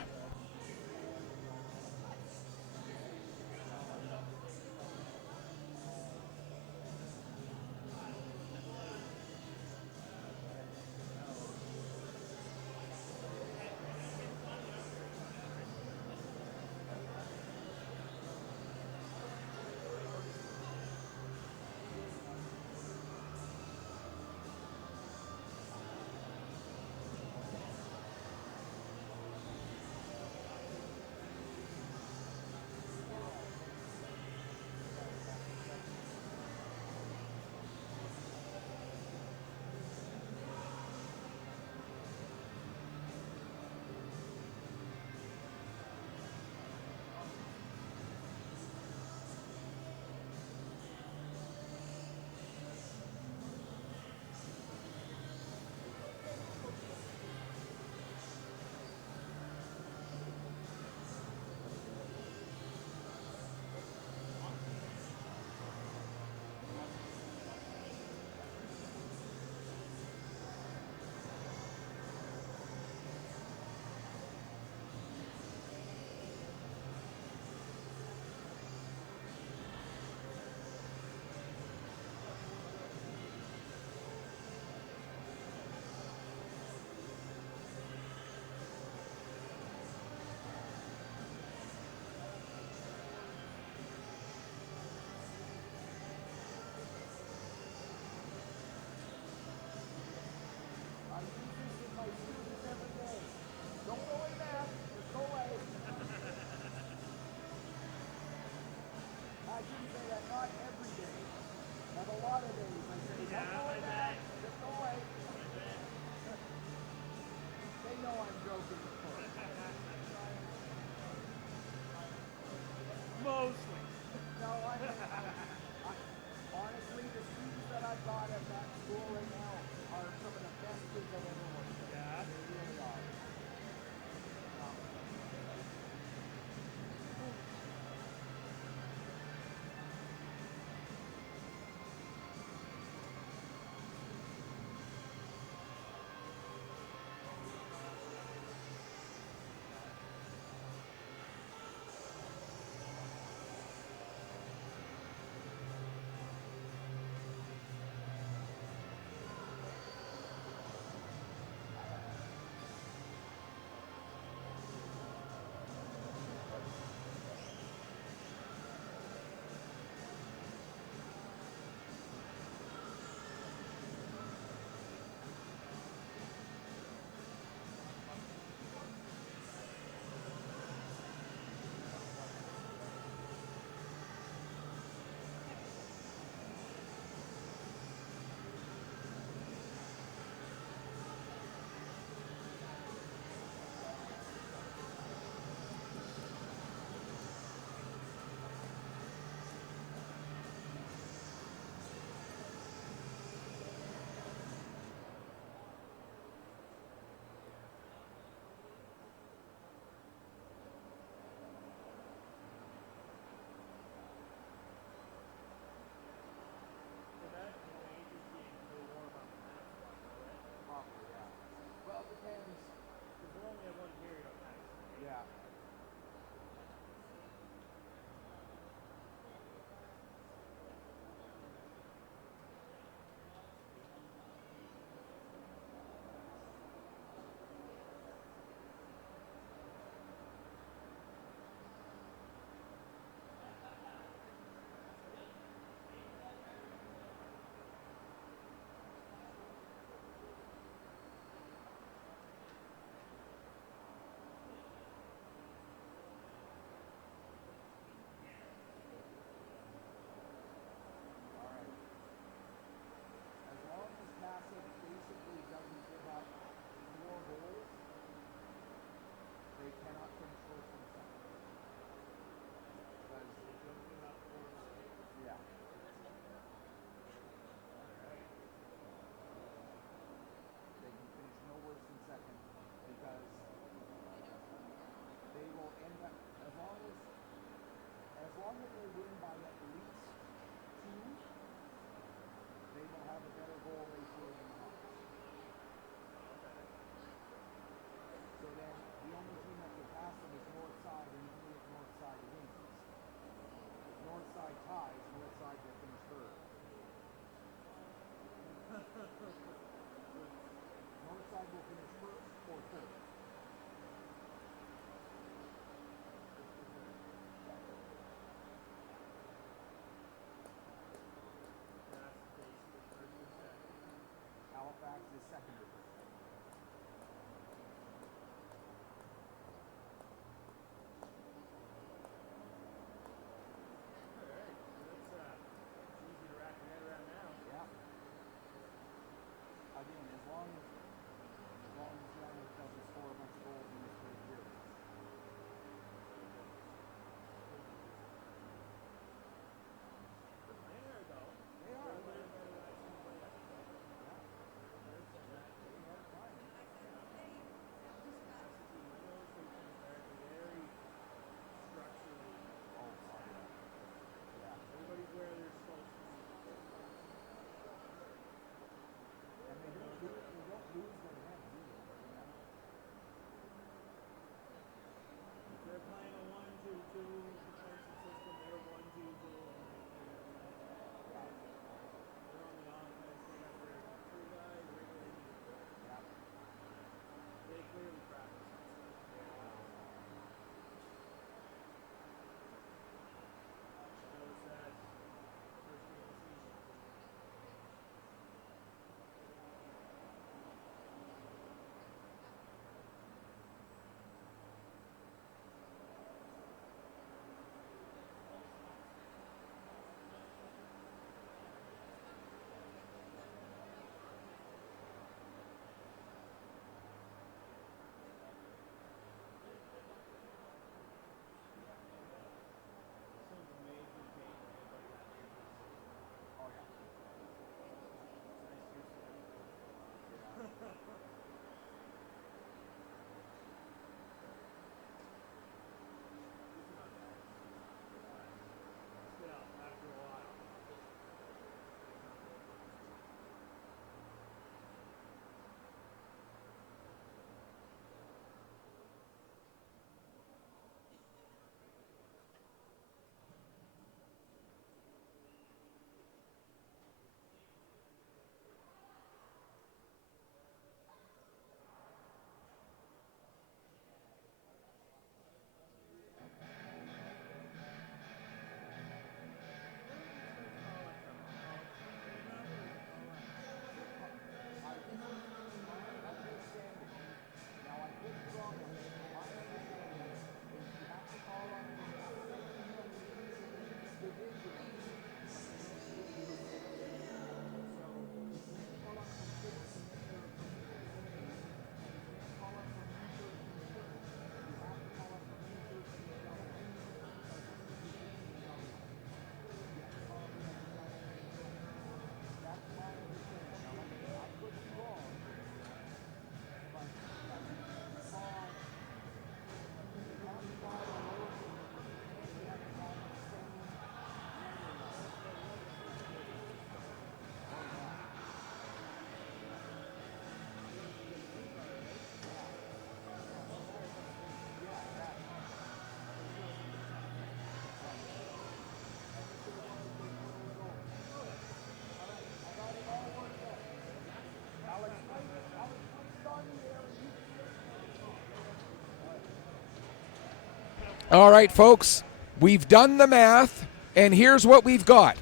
All right, folks, we've done the math, and here's what we've got.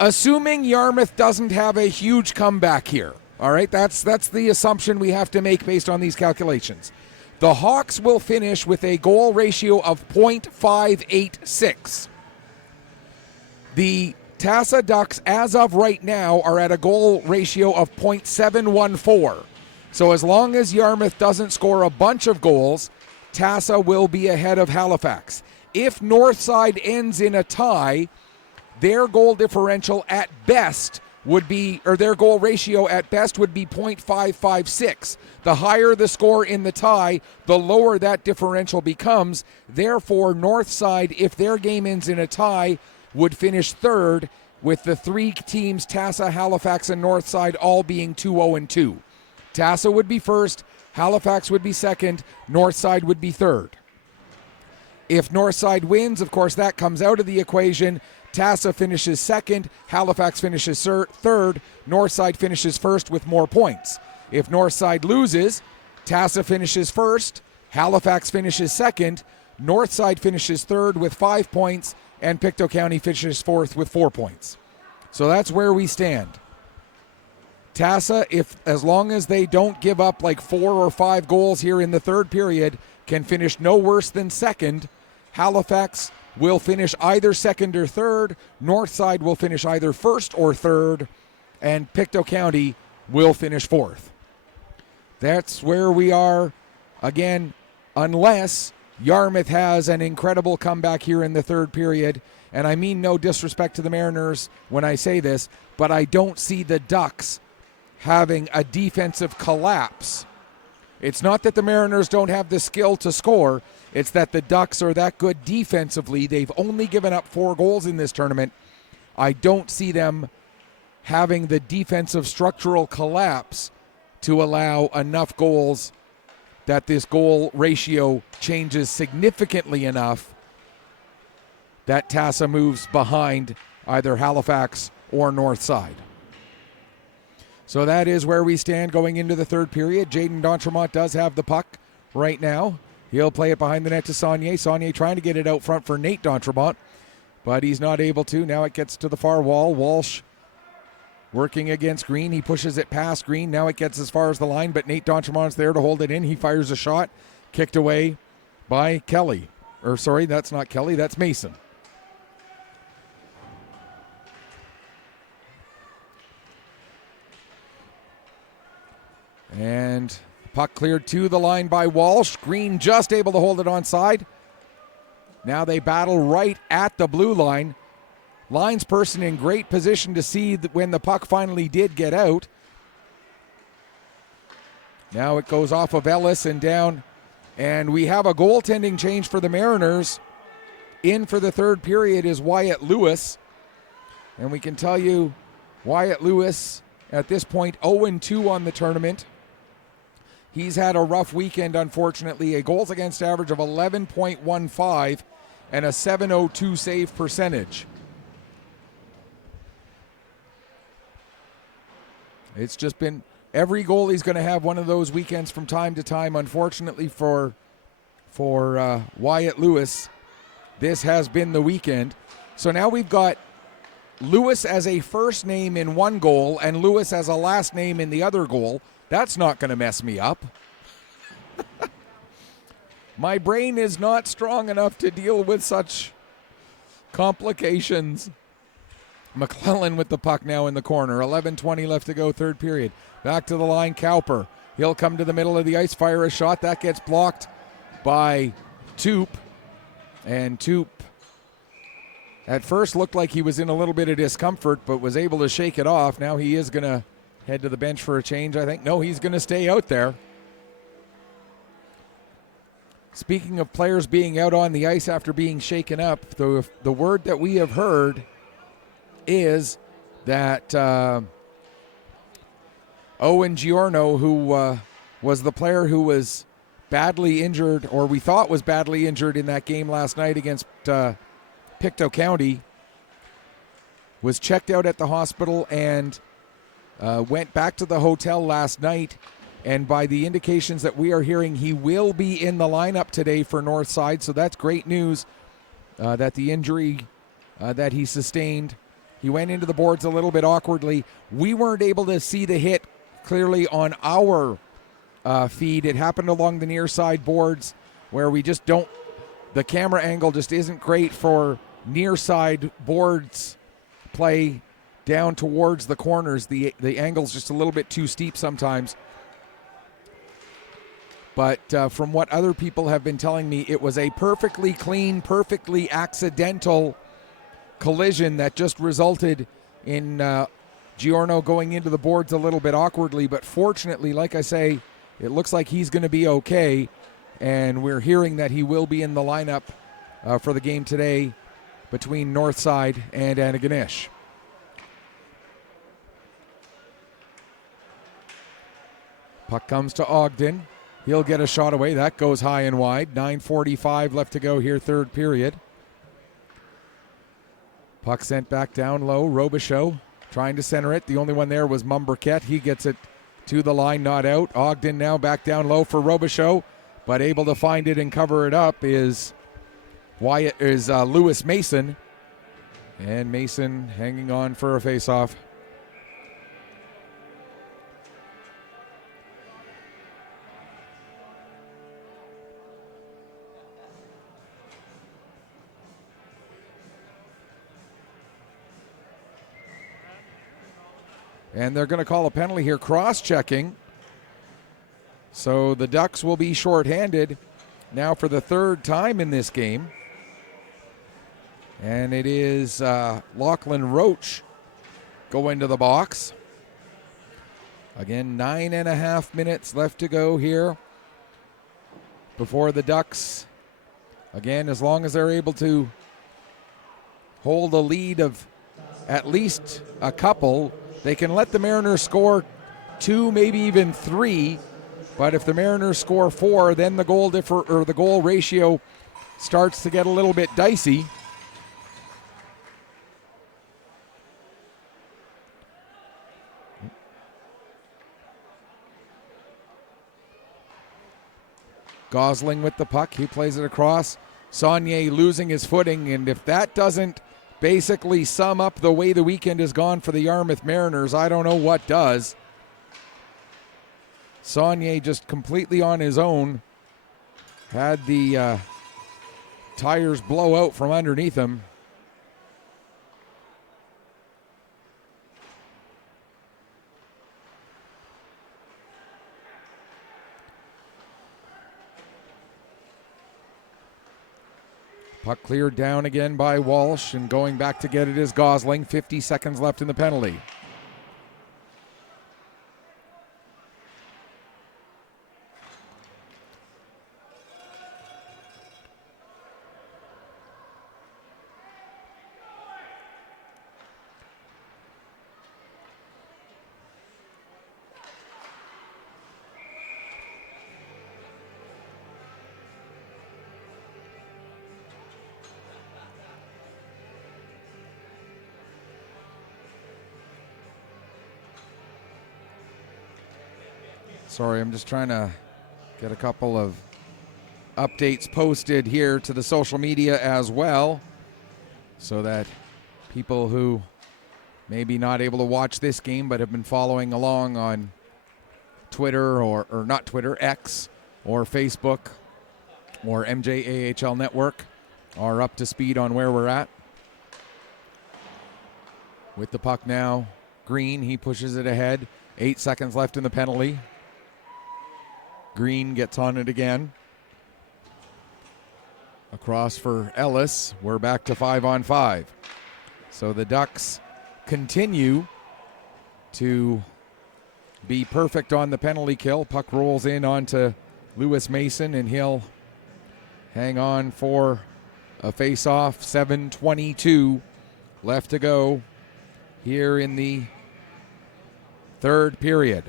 Assuming Yarmouth doesn't have a huge comeback here, all right, that's the assumption we have to make based on these calculations. The Hawks will finish with a goal ratio of .586. The Tassa Ducks, as of right now, are at a goal ratio of .714. So as long as Yarmouth doesn't score a bunch of goals, Tassa will be ahead of Halifax. If Northside ends in a tie, their goal differential at best would be, or their goal ratio at best would be .556. The higher the score in the tie, the lower that differential becomes. Therefore, Northside, if their game ends in a tie, would finish third, with the three teams, Tassa, Halifax, and Northside, all being 2-0-2. Tassa would be first, Halifax would be second, Northside would be third. If Northside wins, of course, that comes out of the equation. Tassa finishes second, Halifax finishes third, Northside finishes first with more points. If Northside loses, Tassa finishes first, Halifax finishes second, Northside finishes third with 5 points, and Pictou County finishes fourth with 4 points. So that's where we stand. Tassa, as long as they don't give up like 4 or 5 goals here in the third period, can finish no worse than second. Halifax will finish either second or third. Northside will finish either first or third. And Pictou County will finish fourth. That's where we are. Again, unless Yarmouth has an incredible comeback here in the third period. And I mean no disrespect to the Mariners when I say this, but I don't see the Ducks having a defensive collapse. It's not that the Mariners don't have the skill to score. It's that the Ducks are that good defensively. They've only given up 4 goals in this tournament. I don't see them having the defensive structural collapse to allow enough goals that this goal ratio changes significantly enough that Tassa moves behind either Halifax or Northside. So that is where we stand going into the third period. Jaden D'Entremont does have the puck right now. He'll play it behind the net to Saunier. Saunier trying to get it out front for Nate D'Entremont, but he's not able to. Now it gets to the far wall. Walsh working against Green. He pushes it past Green. Now it gets as far as the line, but Nate D'Entremont's there to hold it in. He fires a shot. Kicked away by Kelly. Or sorry, that's not Kelly. That's Mason. And puck cleared to the line by Walsh. Green just able to hold it onside. Now they battle right at the blue line. Linesperson in great position to see when the puck finally did get out. Now it goes off of Ellis and down. And we have a goaltending change for the Mariners. In for the third period is Wyatt Lewis. And we can tell you Wyatt Lewis at this point 0-2 on the tournament. He's had a rough weekend, unfortunately. A goals against average of 11.15 and a .702 save percentage. It's just been every goalie's going to have one of those weekends from time to time. Unfortunately for Wyatt Lewis, this has been the weekend. So now we've got Lewis as a first name in one goal and Lewis as a last name in the other goal. That's not going to mess me up. My brain is not strong enough to deal with such complications. McClellan with the puck now in the corner. 11:20 left to go, third period. Back to the line, Cowper. He'll come to the middle of the ice, fire a shot. That gets blocked by Toop. And Toop at first looked like he was in a little bit of discomfort, but was able to shake it off. Now he is going to head to the bench for a change, I think. No, he's going to stay out there. Speaking of players being out on the ice after being shaken up, the word that we have heard is that Owen Giorno, who was the player who was badly injured, or we thought was badly injured in that game last night against Pictou County, was checked out at the hospital and went back to the hotel last night And by the indications that we are hearing, he will be in the lineup today for Northside. So that's great news that the injury that he sustained, he went into the boards a little bit awkwardly. We weren't able to see the hit clearly on our feed. It happened along the near side boards where we just don't, the camera angle just isn't great for near side boards play down towards the corners. The angle's just a little bit too steep sometimes. But from what other people have been telling me, it was a perfectly clean, perfectly accidental collision that just resulted in Giorno going into the boards a little bit awkwardly. But fortunately, like I say, it looks like he's going to be okay. And we're hearing that he will be in the lineup for the game today between Northside and Antigonish. Puck comes to Ogden. He'll get a shot away. That goes high and wide. 9:45 left to go here, third period. Puck sent back down low. Robichaud trying to center it. The only one there was Mumberket. He gets it to the line, not out. Ogden now back down low for Robichaud, but able to find it and cover it up is Lewis Mason. And Mason hanging on for a faceoff. And they're going to call a penalty here, cross-checking. So the Ducks will be shorthanded now for the third time in this game. And it is Lachlan Roach going to the box. Again, 9.5 minutes left to go here before the Ducks, again, as long as they're able to hold a lead of at least a couple, they can let the Mariners score 2, maybe even 3. But if the Mariners score 4, then the goal ratio starts to get a little bit dicey. Gosling with the puck. He plays it across. Saunier losing his footing. And if that doesn't basically sum up the way the weekend has gone for the Yarmouth Mariners, I don't know what does. Saunier just completely on his own. Had the tires blow out from underneath him. Puck cleared down again by Walsh, and going back to get it is Gosling. 50 seconds left in the penalty. Sorry, I'm just trying to get a couple of updates posted here to the social media as well, so that people who may be not able to watch this game but have been following along on Twitter or not Twitter, X or Facebook or MJAHL Network are up to speed on where we're at. With the puck now, Green, he pushes it ahead. 8 seconds left in the penalty. Green gets on it again. Across for Ellis. We're back to 5-on-5. So the Ducks continue to be perfect on the penalty kill. Puck rolls in onto Lewis Mason, and he'll hang on for a face-off. 7:22 left to go here in the third period.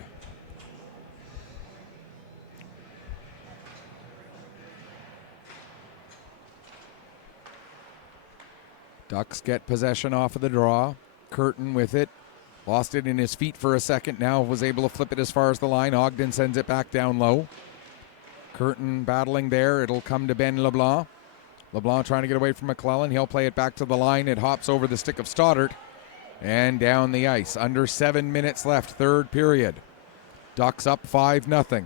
Ducks get possession off of the draw. Curtin with it. Lost it in his feet for a second. Now was able to flip it as far as the line. Ogden sends it back down low. Curtin battling there. It'll come to Ben LeBlanc. LeBlanc trying to get away from McClellan. He'll play it back to the line. It hops over the stick of Stoddart and down the ice. Under 7 minutes left, third period. Ducks up 5-0.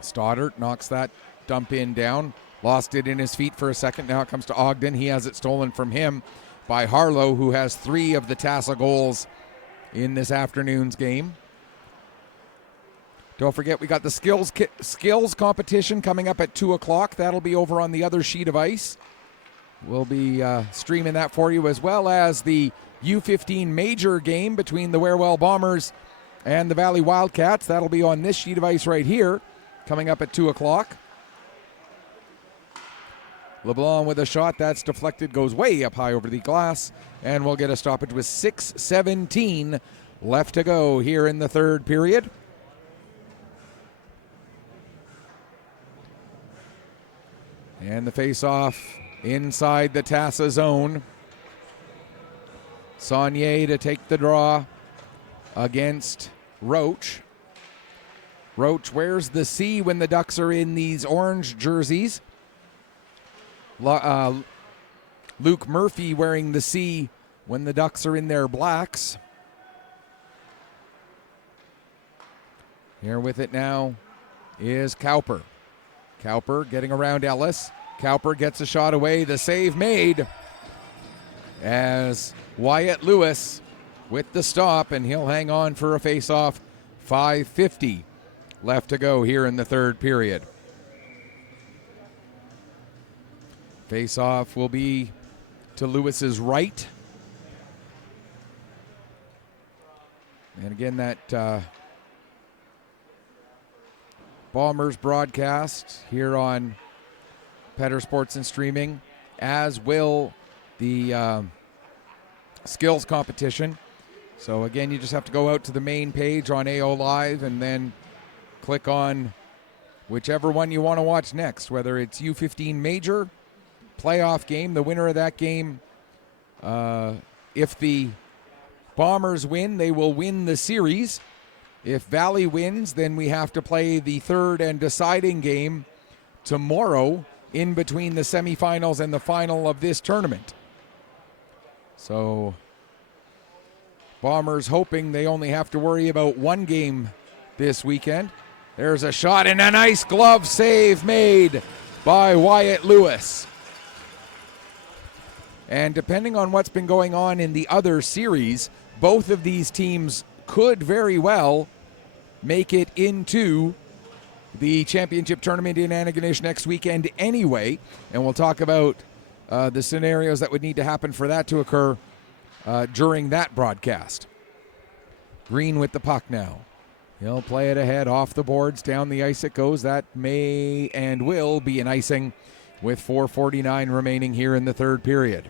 Stoddart knocks that dump in down. Lost it in his feet for a second. Now it comes to Ogden. He has it stolen from him by Harlow, who has 3 of the Tassa goals in this afternoon's game. Don't forget, we got the skills competition coming up at 2 o'clock. That'll be over on the other sheet of ice. We'll be streaming that for you, as well as the U15 major game between the Warewell Bombers and the Valley Wildcats. That'll be on this sheet of ice right here, coming up at 2 o'clock. LeBlanc with a shot that's deflected, goes way up high over the glass, and we'll get a stoppage with 6:17 left to go here in the third period. And the face-off inside the Tassa zone. Saunier to take the draw against Roach. Roach wears the C when the Ducks are in these orange jerseys. Luke Murphy wearing the C when the Ducks are in their blacks. Here with it now is Cowper. Cowper getting around Ellis. Cowper gets a shot away. The save made as Wyatt Lewis with the stop, and he'll hang on for a face-off. 5:50 left to go here in the third period. Face-off will be to Lewis's right. And again, that Bombers broadcast here on Petter Sports and Streaming, as will the skills competition. So again, you just have to go out to the main page on AO Live and then click on whichever one you want to watch next, whether it's U15 major, playoff game. The winner of that game, if the Bombers win, they will win the series. If Valley wins, then we have to play the third and deciding game tomorrow in between the semifinals and the final of this tournament. So Bombers hoping they only have to worry about one game this weekend. There's a shot and a nice glove save made by Wyatt Lewis. And depending on what's been going on in the other series, both of these teams could very well make it into the championship tournament in Antigonish next weekend anyway. And we'll talk about the scenarios that would need to happen for that to occur during that broadcast. Green with the puck now. He'll play it ahead off the boards. Down the ice it goes. That may and will be an icing with 4:49 remaining here in the third period.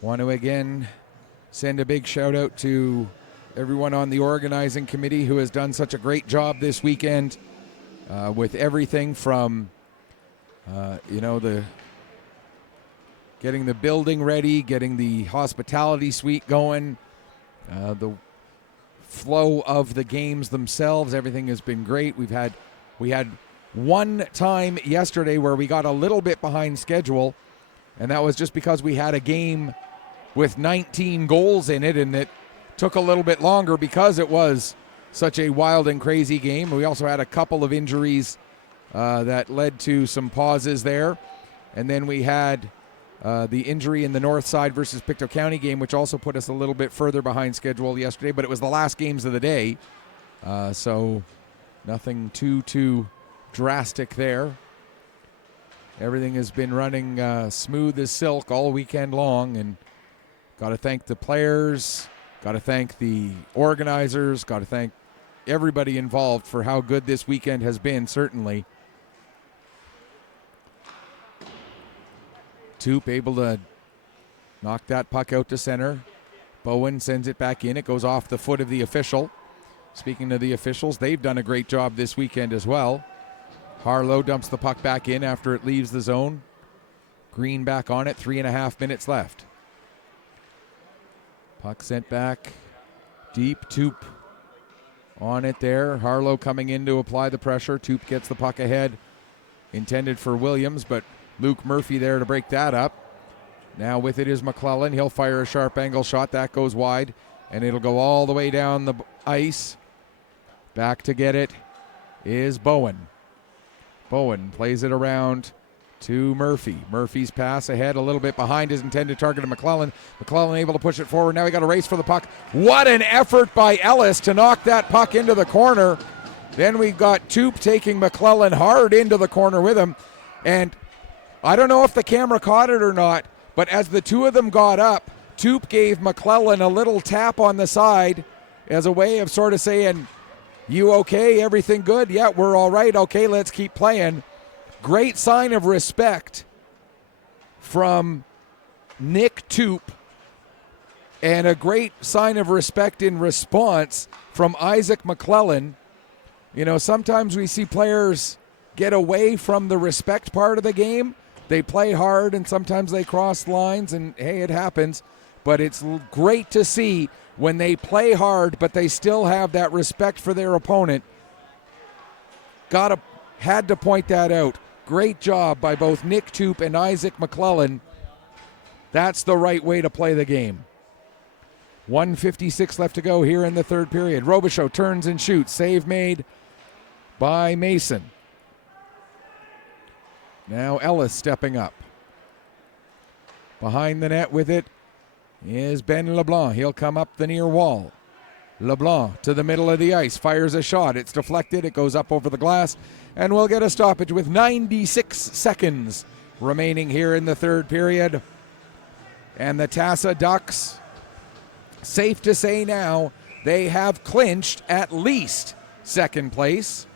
Want to again send a big shout out to everyone on the organizing committee who has done such a great job this weekend with everything from, the getting the building ready, getting the hospitality suite going, the flow of the games themselves. Everything has been great. We had one time yesterday where we got a little bit behind schedule, and that was just because we had a game with 19 goals in it, and it took a little bit longer because it was such a wild and crazy game. We also had a couple of injuries that led to some pauses there. And then we had the injury in the North Side versus Pictou County game, which also put us a little bit further behind schedule yesterday, but it was the last games of the day. So nothing too drastic there. Everything has been running smooth as silk all weekend long, and got to thank the players, got to thank the organizers, got to thank everybody involved for how good this weekend has been, certainly. Toop able to knock that puck out to center. Bowen sends it back in. It goes off the foot of the official. Speaking of the officials, they've done a great job this weekend as well. Harlow dumps the puck back in after it leaves the zone. Green back on it, 3.5 minutes left. Puck sent back deep. Toup on it there. Harlow coming in to apply the pressure. Toup gets the puck ahead. Intended for Williams, but Luke Murphy there to break that up. Now with it is McClellan. He'll fire a sharp angle shot. That goes wide, and it'll go all the way down the ice. Back to get it is Bowen. Bowen plays it around to Murphy. Murphy's pass ahead, a little bit behind his intended target of McClellan. McClellan able to push it forward. Now he got a race for the puck. What an effort by Ellis to knock that puck into the corner. Then we got Toup taking McClellan hard into the corner with him. And I don't know if the camera caught it or not, but as the two of them got up, Toup gave McClellan a little tap on the side as a way of sort of saying, "You okay? Everything good? Yeah, we're all right. Okay, let's keep playing." Great sign of respect from Nick Toup, and a great sign of respect in response from Isaac McClellan. You know, sometimes we see players get away from the respect part of the game. They play hard and sometimes they cross lines, and hey, it happens. But it's great to see when they play hard, but they still have that respect for their opponent. Had to point that out. Great job by both Nick Toup and Isaac McClellan. That's the right way to play the game. 1:56 left to go here in the third period. Robichaud turns and shoots. Save made by Mason. Now Ellis stepping up. Behind the net with it is Ben LeBlanc. He'll come up the near wall. LeBlanc to the middle of the ice. Fires a shot. It's deflected. It goes up over the glass. And we'll get a stoppage with 96 seconds remaining here in the third period. And the Tassa Ducks, safe to say now, they have clinched at least second place.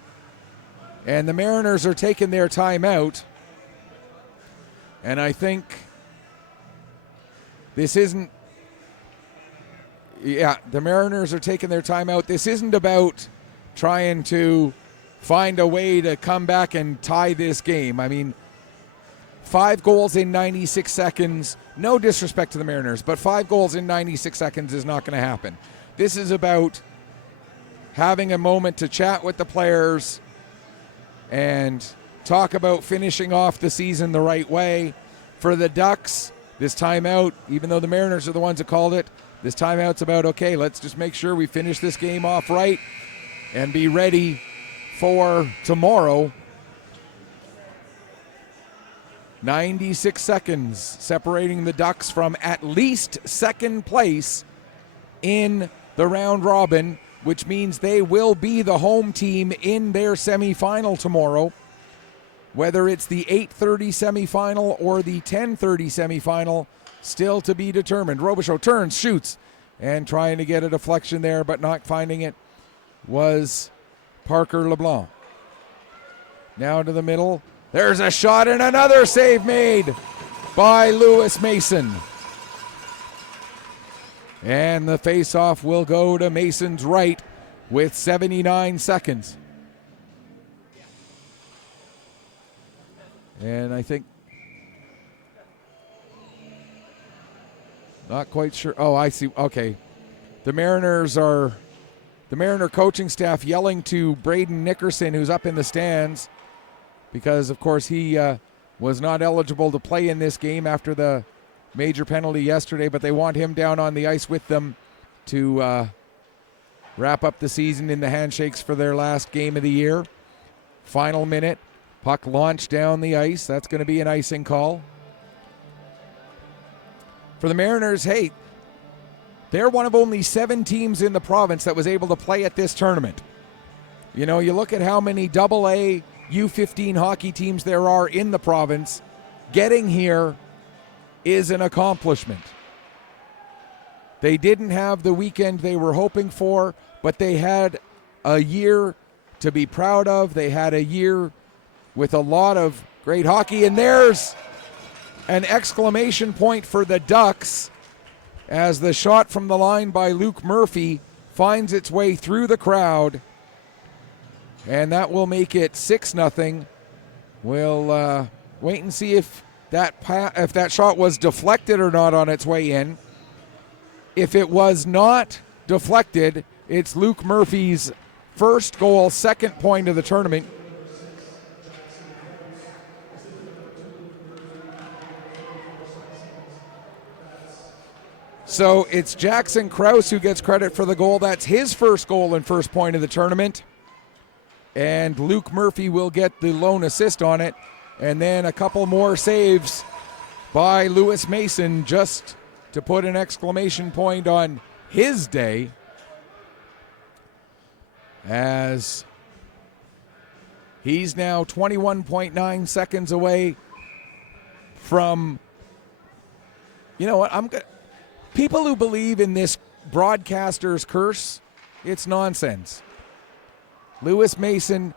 And the Mariners are taking their timeout. And I think this isn't... Yeah, the Mariners are taking their timeout. This isn't about trying to find a way to come back and tie this game. I mean, 5 goals in 96 seconds, no disrespect to the Mariners, but 5 goals in 96 seconds is not going to happen. This is about having a moment to chat with the players and talk about finishing off the season the right way. For the Ducks, this timeout, even though the Mariners are the ones that called it, this timeout's about, okay, let's just make sure we finish this game off right and be ready for tomorrow. 96 seconds separating the Ducks from at least second place in the round robin, which means they will be the home team in their semifinal tomorrow. Whether it's the 8:30 semifinal or the 10:30 semifinal, still to be determined. Robichaud turns, shoots, and trying to get a deflection there, but not finding it was Parker LeBlanc. Now to the middle. There's a shot and another save made by Lewis Mason. And the faceoff will go to Mason's right with 79 seconds. And I think, not quite sure. Oh, I see. Okay. The Mariner coaching staff yelling to Braden Nickerson, who's up in the stands, because, of course, he was not eligible to play in this game after the major penalty yesterday, but they want him down on the ice with them to wrap up the season in the handshakes for their last game of the year. Final minute. Puck launched down the ice. That's going to be an icing call. For the Mariners, hey, they're one of only 7 teams in the province that was able to play at this tournament. You know, you look at how many AA U15 hockey teams there are in the province. Getting here is an accomplishment. They didn't have the weekend they were hoping for, but they had a year to be proud of. They had a year with a lot of great hockey, and there's an exclamation point for the Ducks as the shot from the line by Luke Murphy finds its way through the crowd, and that will make it 6-0 We'll wait and see if that shot was deflected or not on its way in. If it was not deflected, it's Luke Murphy's first goal, second point of the tournament. So it's Jackson Krause who gets credit for the goal. That's his first goal and first point of the tournament. And Luke Murphy will get the lone assist on it. And then a couple more saves by Lewis Mason just to put an exclamation point on his day, as he's now 21.9 seconds away from, you know what, people who believe in this broadcaster's curse, it's nonsense. Lewis Mason,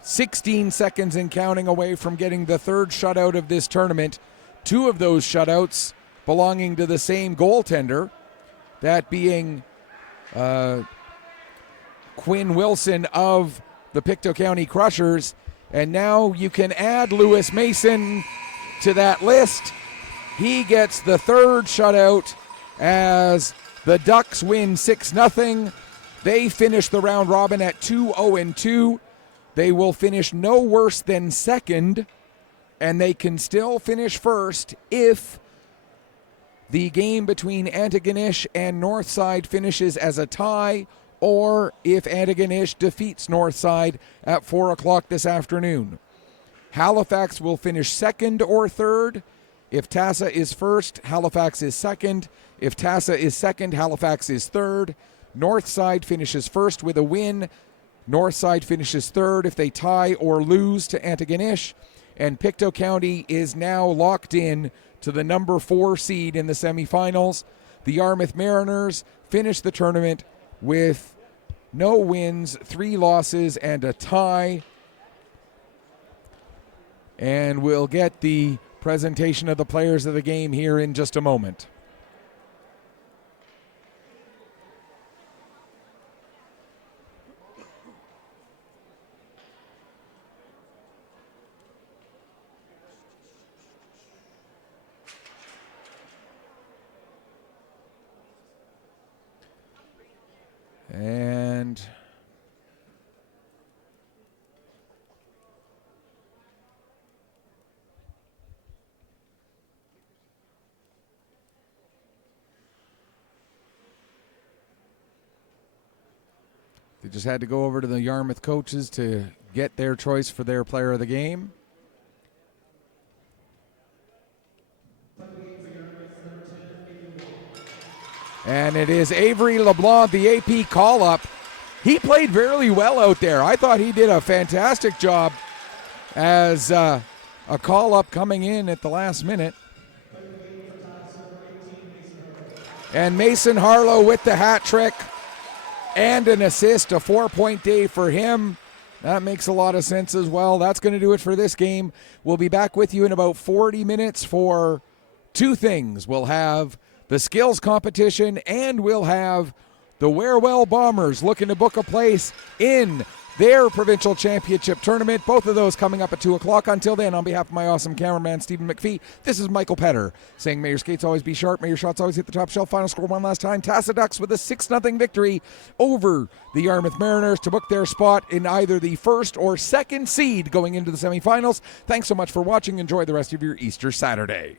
16 seconds and counting away from getting the third shutout of this tournament. Two of those shutouts belonging to the same goaltender, that being Quinn Wilson of the Pictou County Crushers. And now you can add Lewis Mason to that list. He gets the third shutout as the Ducks win 6-0. They finish the round robin at 2-0-2. They will finish no worse than second, and they can still finish first if the game between Antigonish and Northside finishes as a tie, or if Antigonish defeats Northside at 4 o'clock this afternoon. Halifax will finish second or third. If Tassa is first, Halifax is second. If Tassa is second, Halifax is third. Northside finishes first with a win. Northside finishes third if they tie or lose to Antigonish. And Pictou County is now locked in to the number 4 seed in the semifinals. The Yarmouth Mariners finish the tournament with no wins, 3 losses, and a tie. And we'll get the presentation of the players of the game here in just a moment. And they just had to go over to the Yarmouth coaches to get their choice for their player of the game. And it is Avery LeBlanc, the AP call-up. He played very well out there. I thought he did a fantastic job as a call-up coming in at the last minute. And Mason Harlow with the hat trick and an assist, a 4-point day for him. That makes a lot of sense as well. That's going to do it for this game. We'll be back with you in about 40 minutes for two things. We'll have the skills competition, and we'll have the Warewell Bombers looking to book a place in their provincial championship tournament. Both of those coming up at 2 o'clock. Until then, on behalf of my awesome cameraman, Stephen McPhee, this is Michael Petter saying may your skates always be sharp, may your shots always hit the top shelf. Final score one last time. Tassa Ducks with a 6-0 victory over the Yarmouth Mariners to book their spot in either the first or second seed going into the semifinals. Thanks so much for watching. Enjoy the rest of your Easter Saturday.